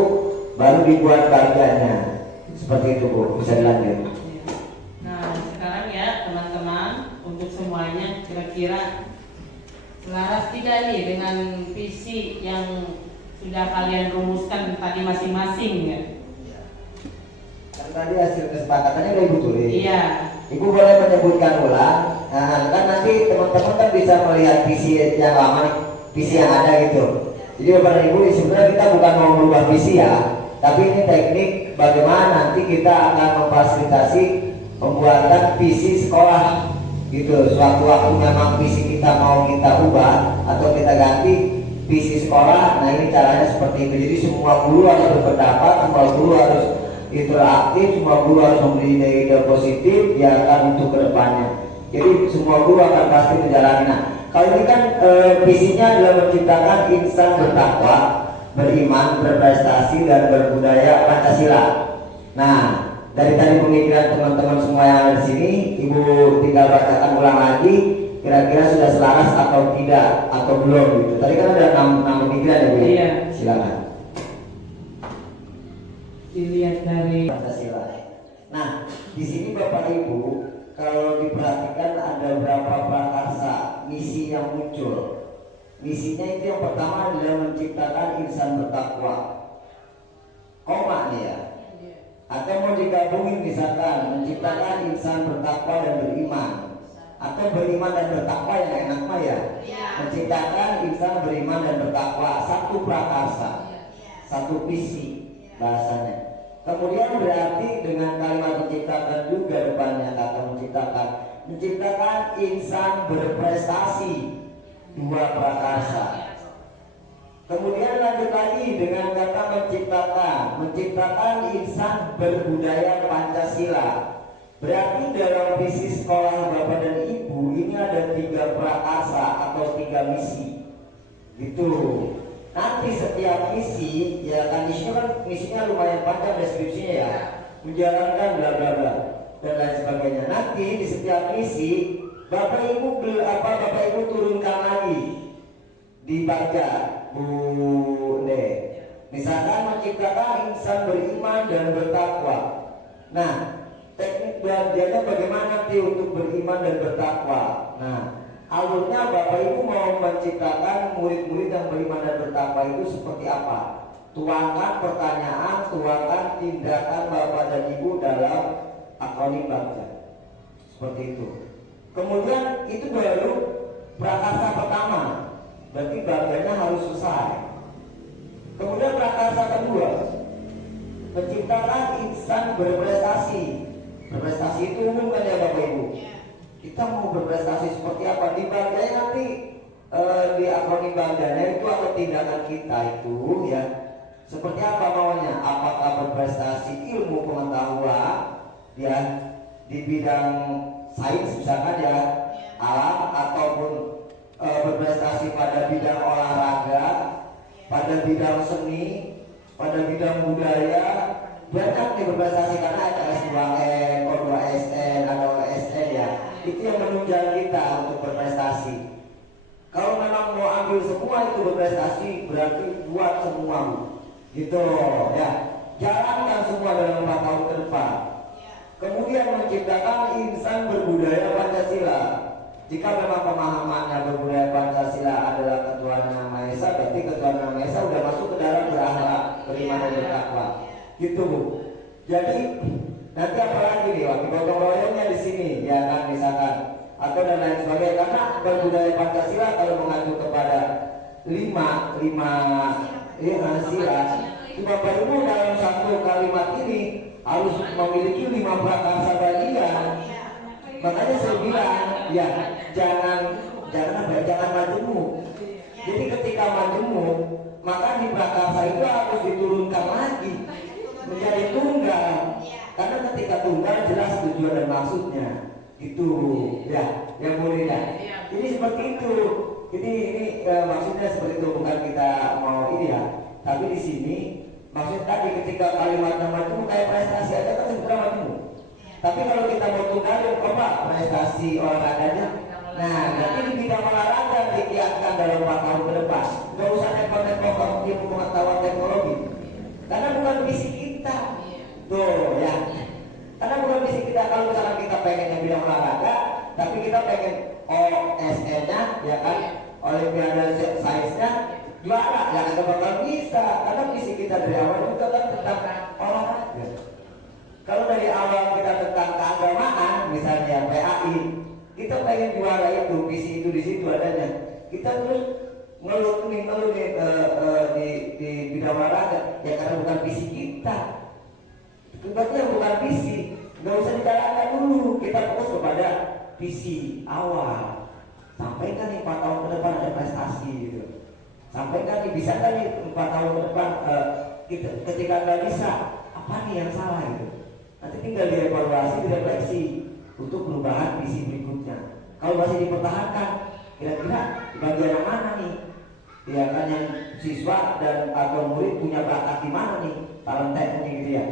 baru dibuat bagiannya. Seperti itu Bu, bisa dilanjut. Nah, sekarang ya teman-teman untuk semuanya kira-kira selaras tidak nih dengan visi yang sudah kalian rumuskan tadi masing-masing ya? Kan tadi hasil kesepakatannya udah Ibu tulis. Iya. Ibu boleh menyebutkan ulang. Nah, kan nanti teman-teman kan bisa melihat visi yang lama nih, visi yang ada gitu. Jadi Bapak dan Ibu sebenarnya kita bukan mau merubah visi ya, tapi ini teknik bagaimana nanti kita akan memfasilitasi pembuatan visi sekolah gitu. Suatu waktu memang visi kita mau kita ubah atau kita ganti visi sekolah, nah ini caranya seperti itu. Jadi semua guru harus berpendapat, semua guru harus interaktif, semua guru harus memberi ide positif ya kan untuk kedepannya. Jadi semua guru akan pasti menjalani. Nah, kalau ini kan visinya adalah menciptakan insan bertakwa, beriman, berprestasi dan berbudaya Pancasila. Nah, dari tadi pemikiran teman-teman semua yang ada di sini, Ibu tinggal bacakan ulang lagi, kira-kira sudah selaras atau tidak atau belum gitu. Tadi kan ada 6 pemikiran ya Bu. Iya. Silakan. Dilihat dari Pancasila. Nah, di sini Bapak Ibu, kalau diperhatikan ada berapa prakarsa misi yang muncul. Misinya itu yang pertama adalah menciptakan insan bertakwa. Koma nih ya. Atau mau digabungin misalkan menciptakan insan bertakwa dan beriman. Atau beriman dan bertakwa yang enak mah ya. Menciptakan insan beriman dan bertakwa, satu prakarsa, satu visi bahasanya. Kemudian berarti dengan kalimat menciptakan juga depannya kata menciptakan insan berprestasi, dua prakarsa. Kemudian lanjut lagi dengan kata menciptakan insan berbudaya Pancasila. Berarti dalam visi sekolah Bapak dan Ibu ini ada 3 prakarsa atau 3 misi. Gitu. Nanti setiap misi, ya kan misinya lumayan panjang deskripsinya ya, menjalankan bla bla bla dan lain sebagainya. Nanti di setiap misi Bapak Ibu turunkan lagi, dibaca Bu De. Misalkan menciptakan insan beriman dan bertakwa. Nah, teknik belajarnya bagaimana nanti untuk beriman dan bertakwa. Nah, alurnya Bapak Ibu mau menciptakan murid-murid yang beriman dan bertakwa itu seperti apa? Tuangkan pertanyaan, tuangkan tindakan Bapak dan Ibu dalam akronim bagja. Seperti itu. Kemudian itu baru prakarsa pertama. Berarti bagjanya harus selesai. Kemudian prakarsa kedua, menciptakan insan berprestasi. Berprestasi itu umum kan ya Bapak Ibu. Kita mau berprestasi seperti apa? Di bagiannya nanti di akronim bagiannya itu atau tindakan kita itu ya seperti apa maunya? Apakah berprestasi ilmu pengetahuan ya di bidang sains misalkan ya alam, ataupun berprestasi pada bidang olahraga, pada bidang seni, pada bidang budaya. Banyak nih berprestasi karena ada S2N, O2SN, ada OSN ya. Itu yang menunjang kita untuk berprestasi. Kalau memang mau ambil semua itu berprestasi, berarti buat semua gitu ya. Jalankan semua dalam 4 tahun ke depan. Kemudian menciptakan insan berbudaya Pancasila. Jika memang pemahamannya berbudaya Pancasila adalah ketuhanan Yang Maha Esa, berarti ketuhanan Yang Maha Esa udah masuk ke dalam berakhlak, beriman dan bertakwa. Gitu Bu. Jadi nanti apalagi nih, waktu gotong royongnya di sini, ya kan misalkan, atau dan lain sebagainya. Karena berbudaya Pancasila kalau mengacu kepada lima sila, Bapak Ibu dalam satu kalimat ini harus memiliki 5 prakarsa bagian. Makanya saya bilang, ya jangan majemuk. Jadi ketika majemuk, maka di prakarsa itu harus diturunkan lagi menjadi tunggal. Karena ketika tunggal jelas tujuan dan maksudnya. Itu ya, yang boleh ya. Jadi seperti itu. Ini maksudnya seperti itu, bukan kita mau ini ya. Tapi di sini maksud tadi ketika kalimat majemuk kayak prestasi aja kan sebenarnya majemuk. Tapi kalau kita mau tunggalin apa prestasi olahraganya, nah jadi di bidang olahraga dikiatkan dalam 4 tahun ke depan. Gak usah nekok-nekok ilmu pengetahuan teknologi, karena bukan visi kita. Tuh ya, karena bukan visi kita. Kalau misalkan kita pengen yang bidang olahraga, tapi kita pengen OSN-nya, ya kan, Olimpiade sainsnya juara, ya nggak bakal bisa. Karena visi kita dari awal juga kan tentang olahraga. Kalau dari awal kita tentang keagamaan, misalnya PAI, kita pengen juara itu, visi itu di situ adanya. Kita terus ngeluh nih di bidang olahraga, ya karena bukan visi kita. Sebabnya bukan visi, nggak usah dijalankan dulu. Kita fokus kepada visi awal. Sampaikan nih 4 tahun ke depan ada prestasi gitu. Sampaikan nih bisa kan nih 4 tahun ke depan kita ketika nggak bisa, apa nih yang salah gitu. Nanti tinggal dievaluasi, direfleksi untuk perubahan visi berikutnya. Kalau masih dipertahankan, kira-kira di bagian yang mana nih? Ya kan yang siswa dan atau murid punya bakat di mana nih? Talentanya gitu ya.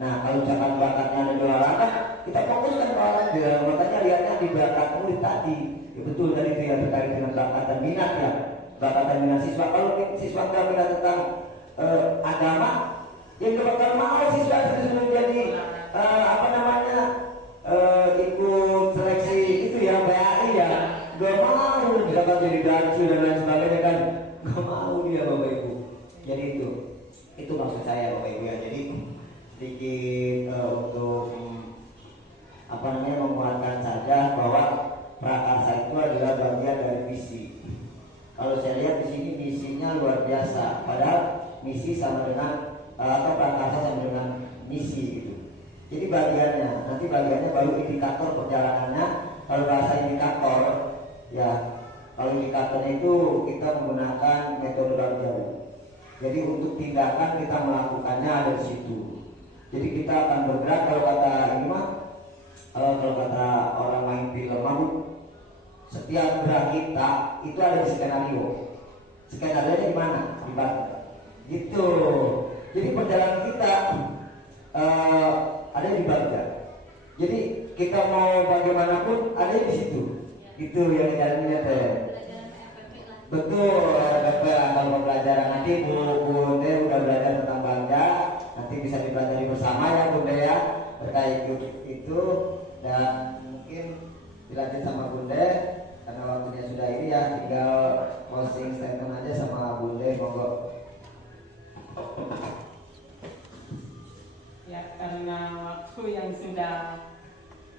Nah kalau misalkan bakatnya ada di olahraga, kita fokuskan ke olahraga. Makanya lihatnya di bakat murid tadi. Ya betul tadi itu ya terkait dengan bakat dan minat ya. Bakat dan minat siswa. Kalau siswa nggak minat tentang agama, ya nggak bakal mau siswa sebelum jadi ikut seleksi itu ya PAI ya. Gak mau misalkan jadi dansu dan lain sebagainya kan. Gak mau dia Bapak Ibu. Jadi itu maksud saya Bapak Ibu ya. Jadi sedikit untuk menguatkan saja bahwa prakarsa itu adalah bagian dari visi. Kalau saya lihat di sini misinya luar biasa. Padahal misi sama dengan atau prakarsa sama dengan misi gitu. Jadi nanti bagiannya baru indikator perjalanannya. Kalau bahasa indikator ya, kalau indikatornya itu kita menggunakan metode Barjau. Jadi untuk tindakan kita melakukannya ada di situ. Jadi kita akan bergerak kalau kata orang main film, setiap gerak kita itu ada di skenario. Skenario-nya di mana? Di batas. Gitu. Jadi perjalanan kita ada di bagian. Jadi kita mau bagaimanapun ada di situ. Itu yang jalannya teh. Betul. Kalau pelajaran nanti Bunda udah belajar tentang bangga, nanti bisa dipelajari bersama ya Bunda ya. terkait itu, dan mungkin dilanjut sama Bunda karena waktunya sudah ini ya, tinggal closing statement aja sama Bunda, monggo. Ya, karena waktu yang sudah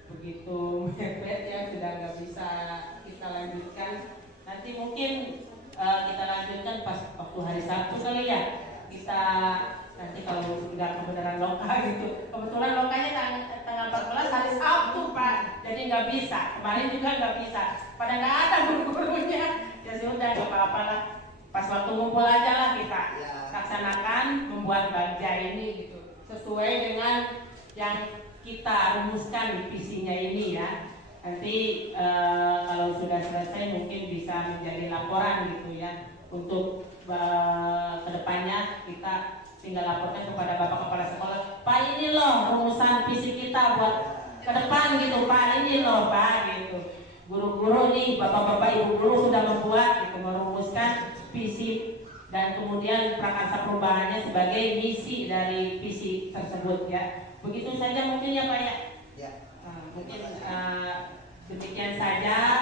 begitu mepet ya, sudah nggak bisa kita lanjutkan. Nanti mungkin kita lanjutkan pas waktu hari Sabtu kali ya. Kita nanti kalau sudah kebenaran loka gitu. Kebetulan lokanya tanggal 14 hari Sabtu Pak, jadi nggak bisa. Kemarin juga nggak bisa. Pada nggak ada guru-gurunya. Ya sudah, nggak apa-apa lah. Pas waktu ngumpul aja lah kita laksanakan membuat baja ini gitu, sesuai dengan yang kita rumuskan di visinya ini ya. Nanti kalau sudah selesai mungkin bisa menjadi laporan gitu ya, untuk kedepannya kita tinggal laporkan kepada Bapak Kepala Sekolah, Pak ini loh rumusan visi kita buat ke depan gitu Pak, ini loh Pak gitu. Guru-guru nih, bapak-bapak ibu guru sudah membuat gitu, merumuskan visi dan kemudian prakarsa perubahannya sebagai misi dari visi tersebut ya. Begitu saja mungkin ya Pak ya. Ya. Mungkin demikian saja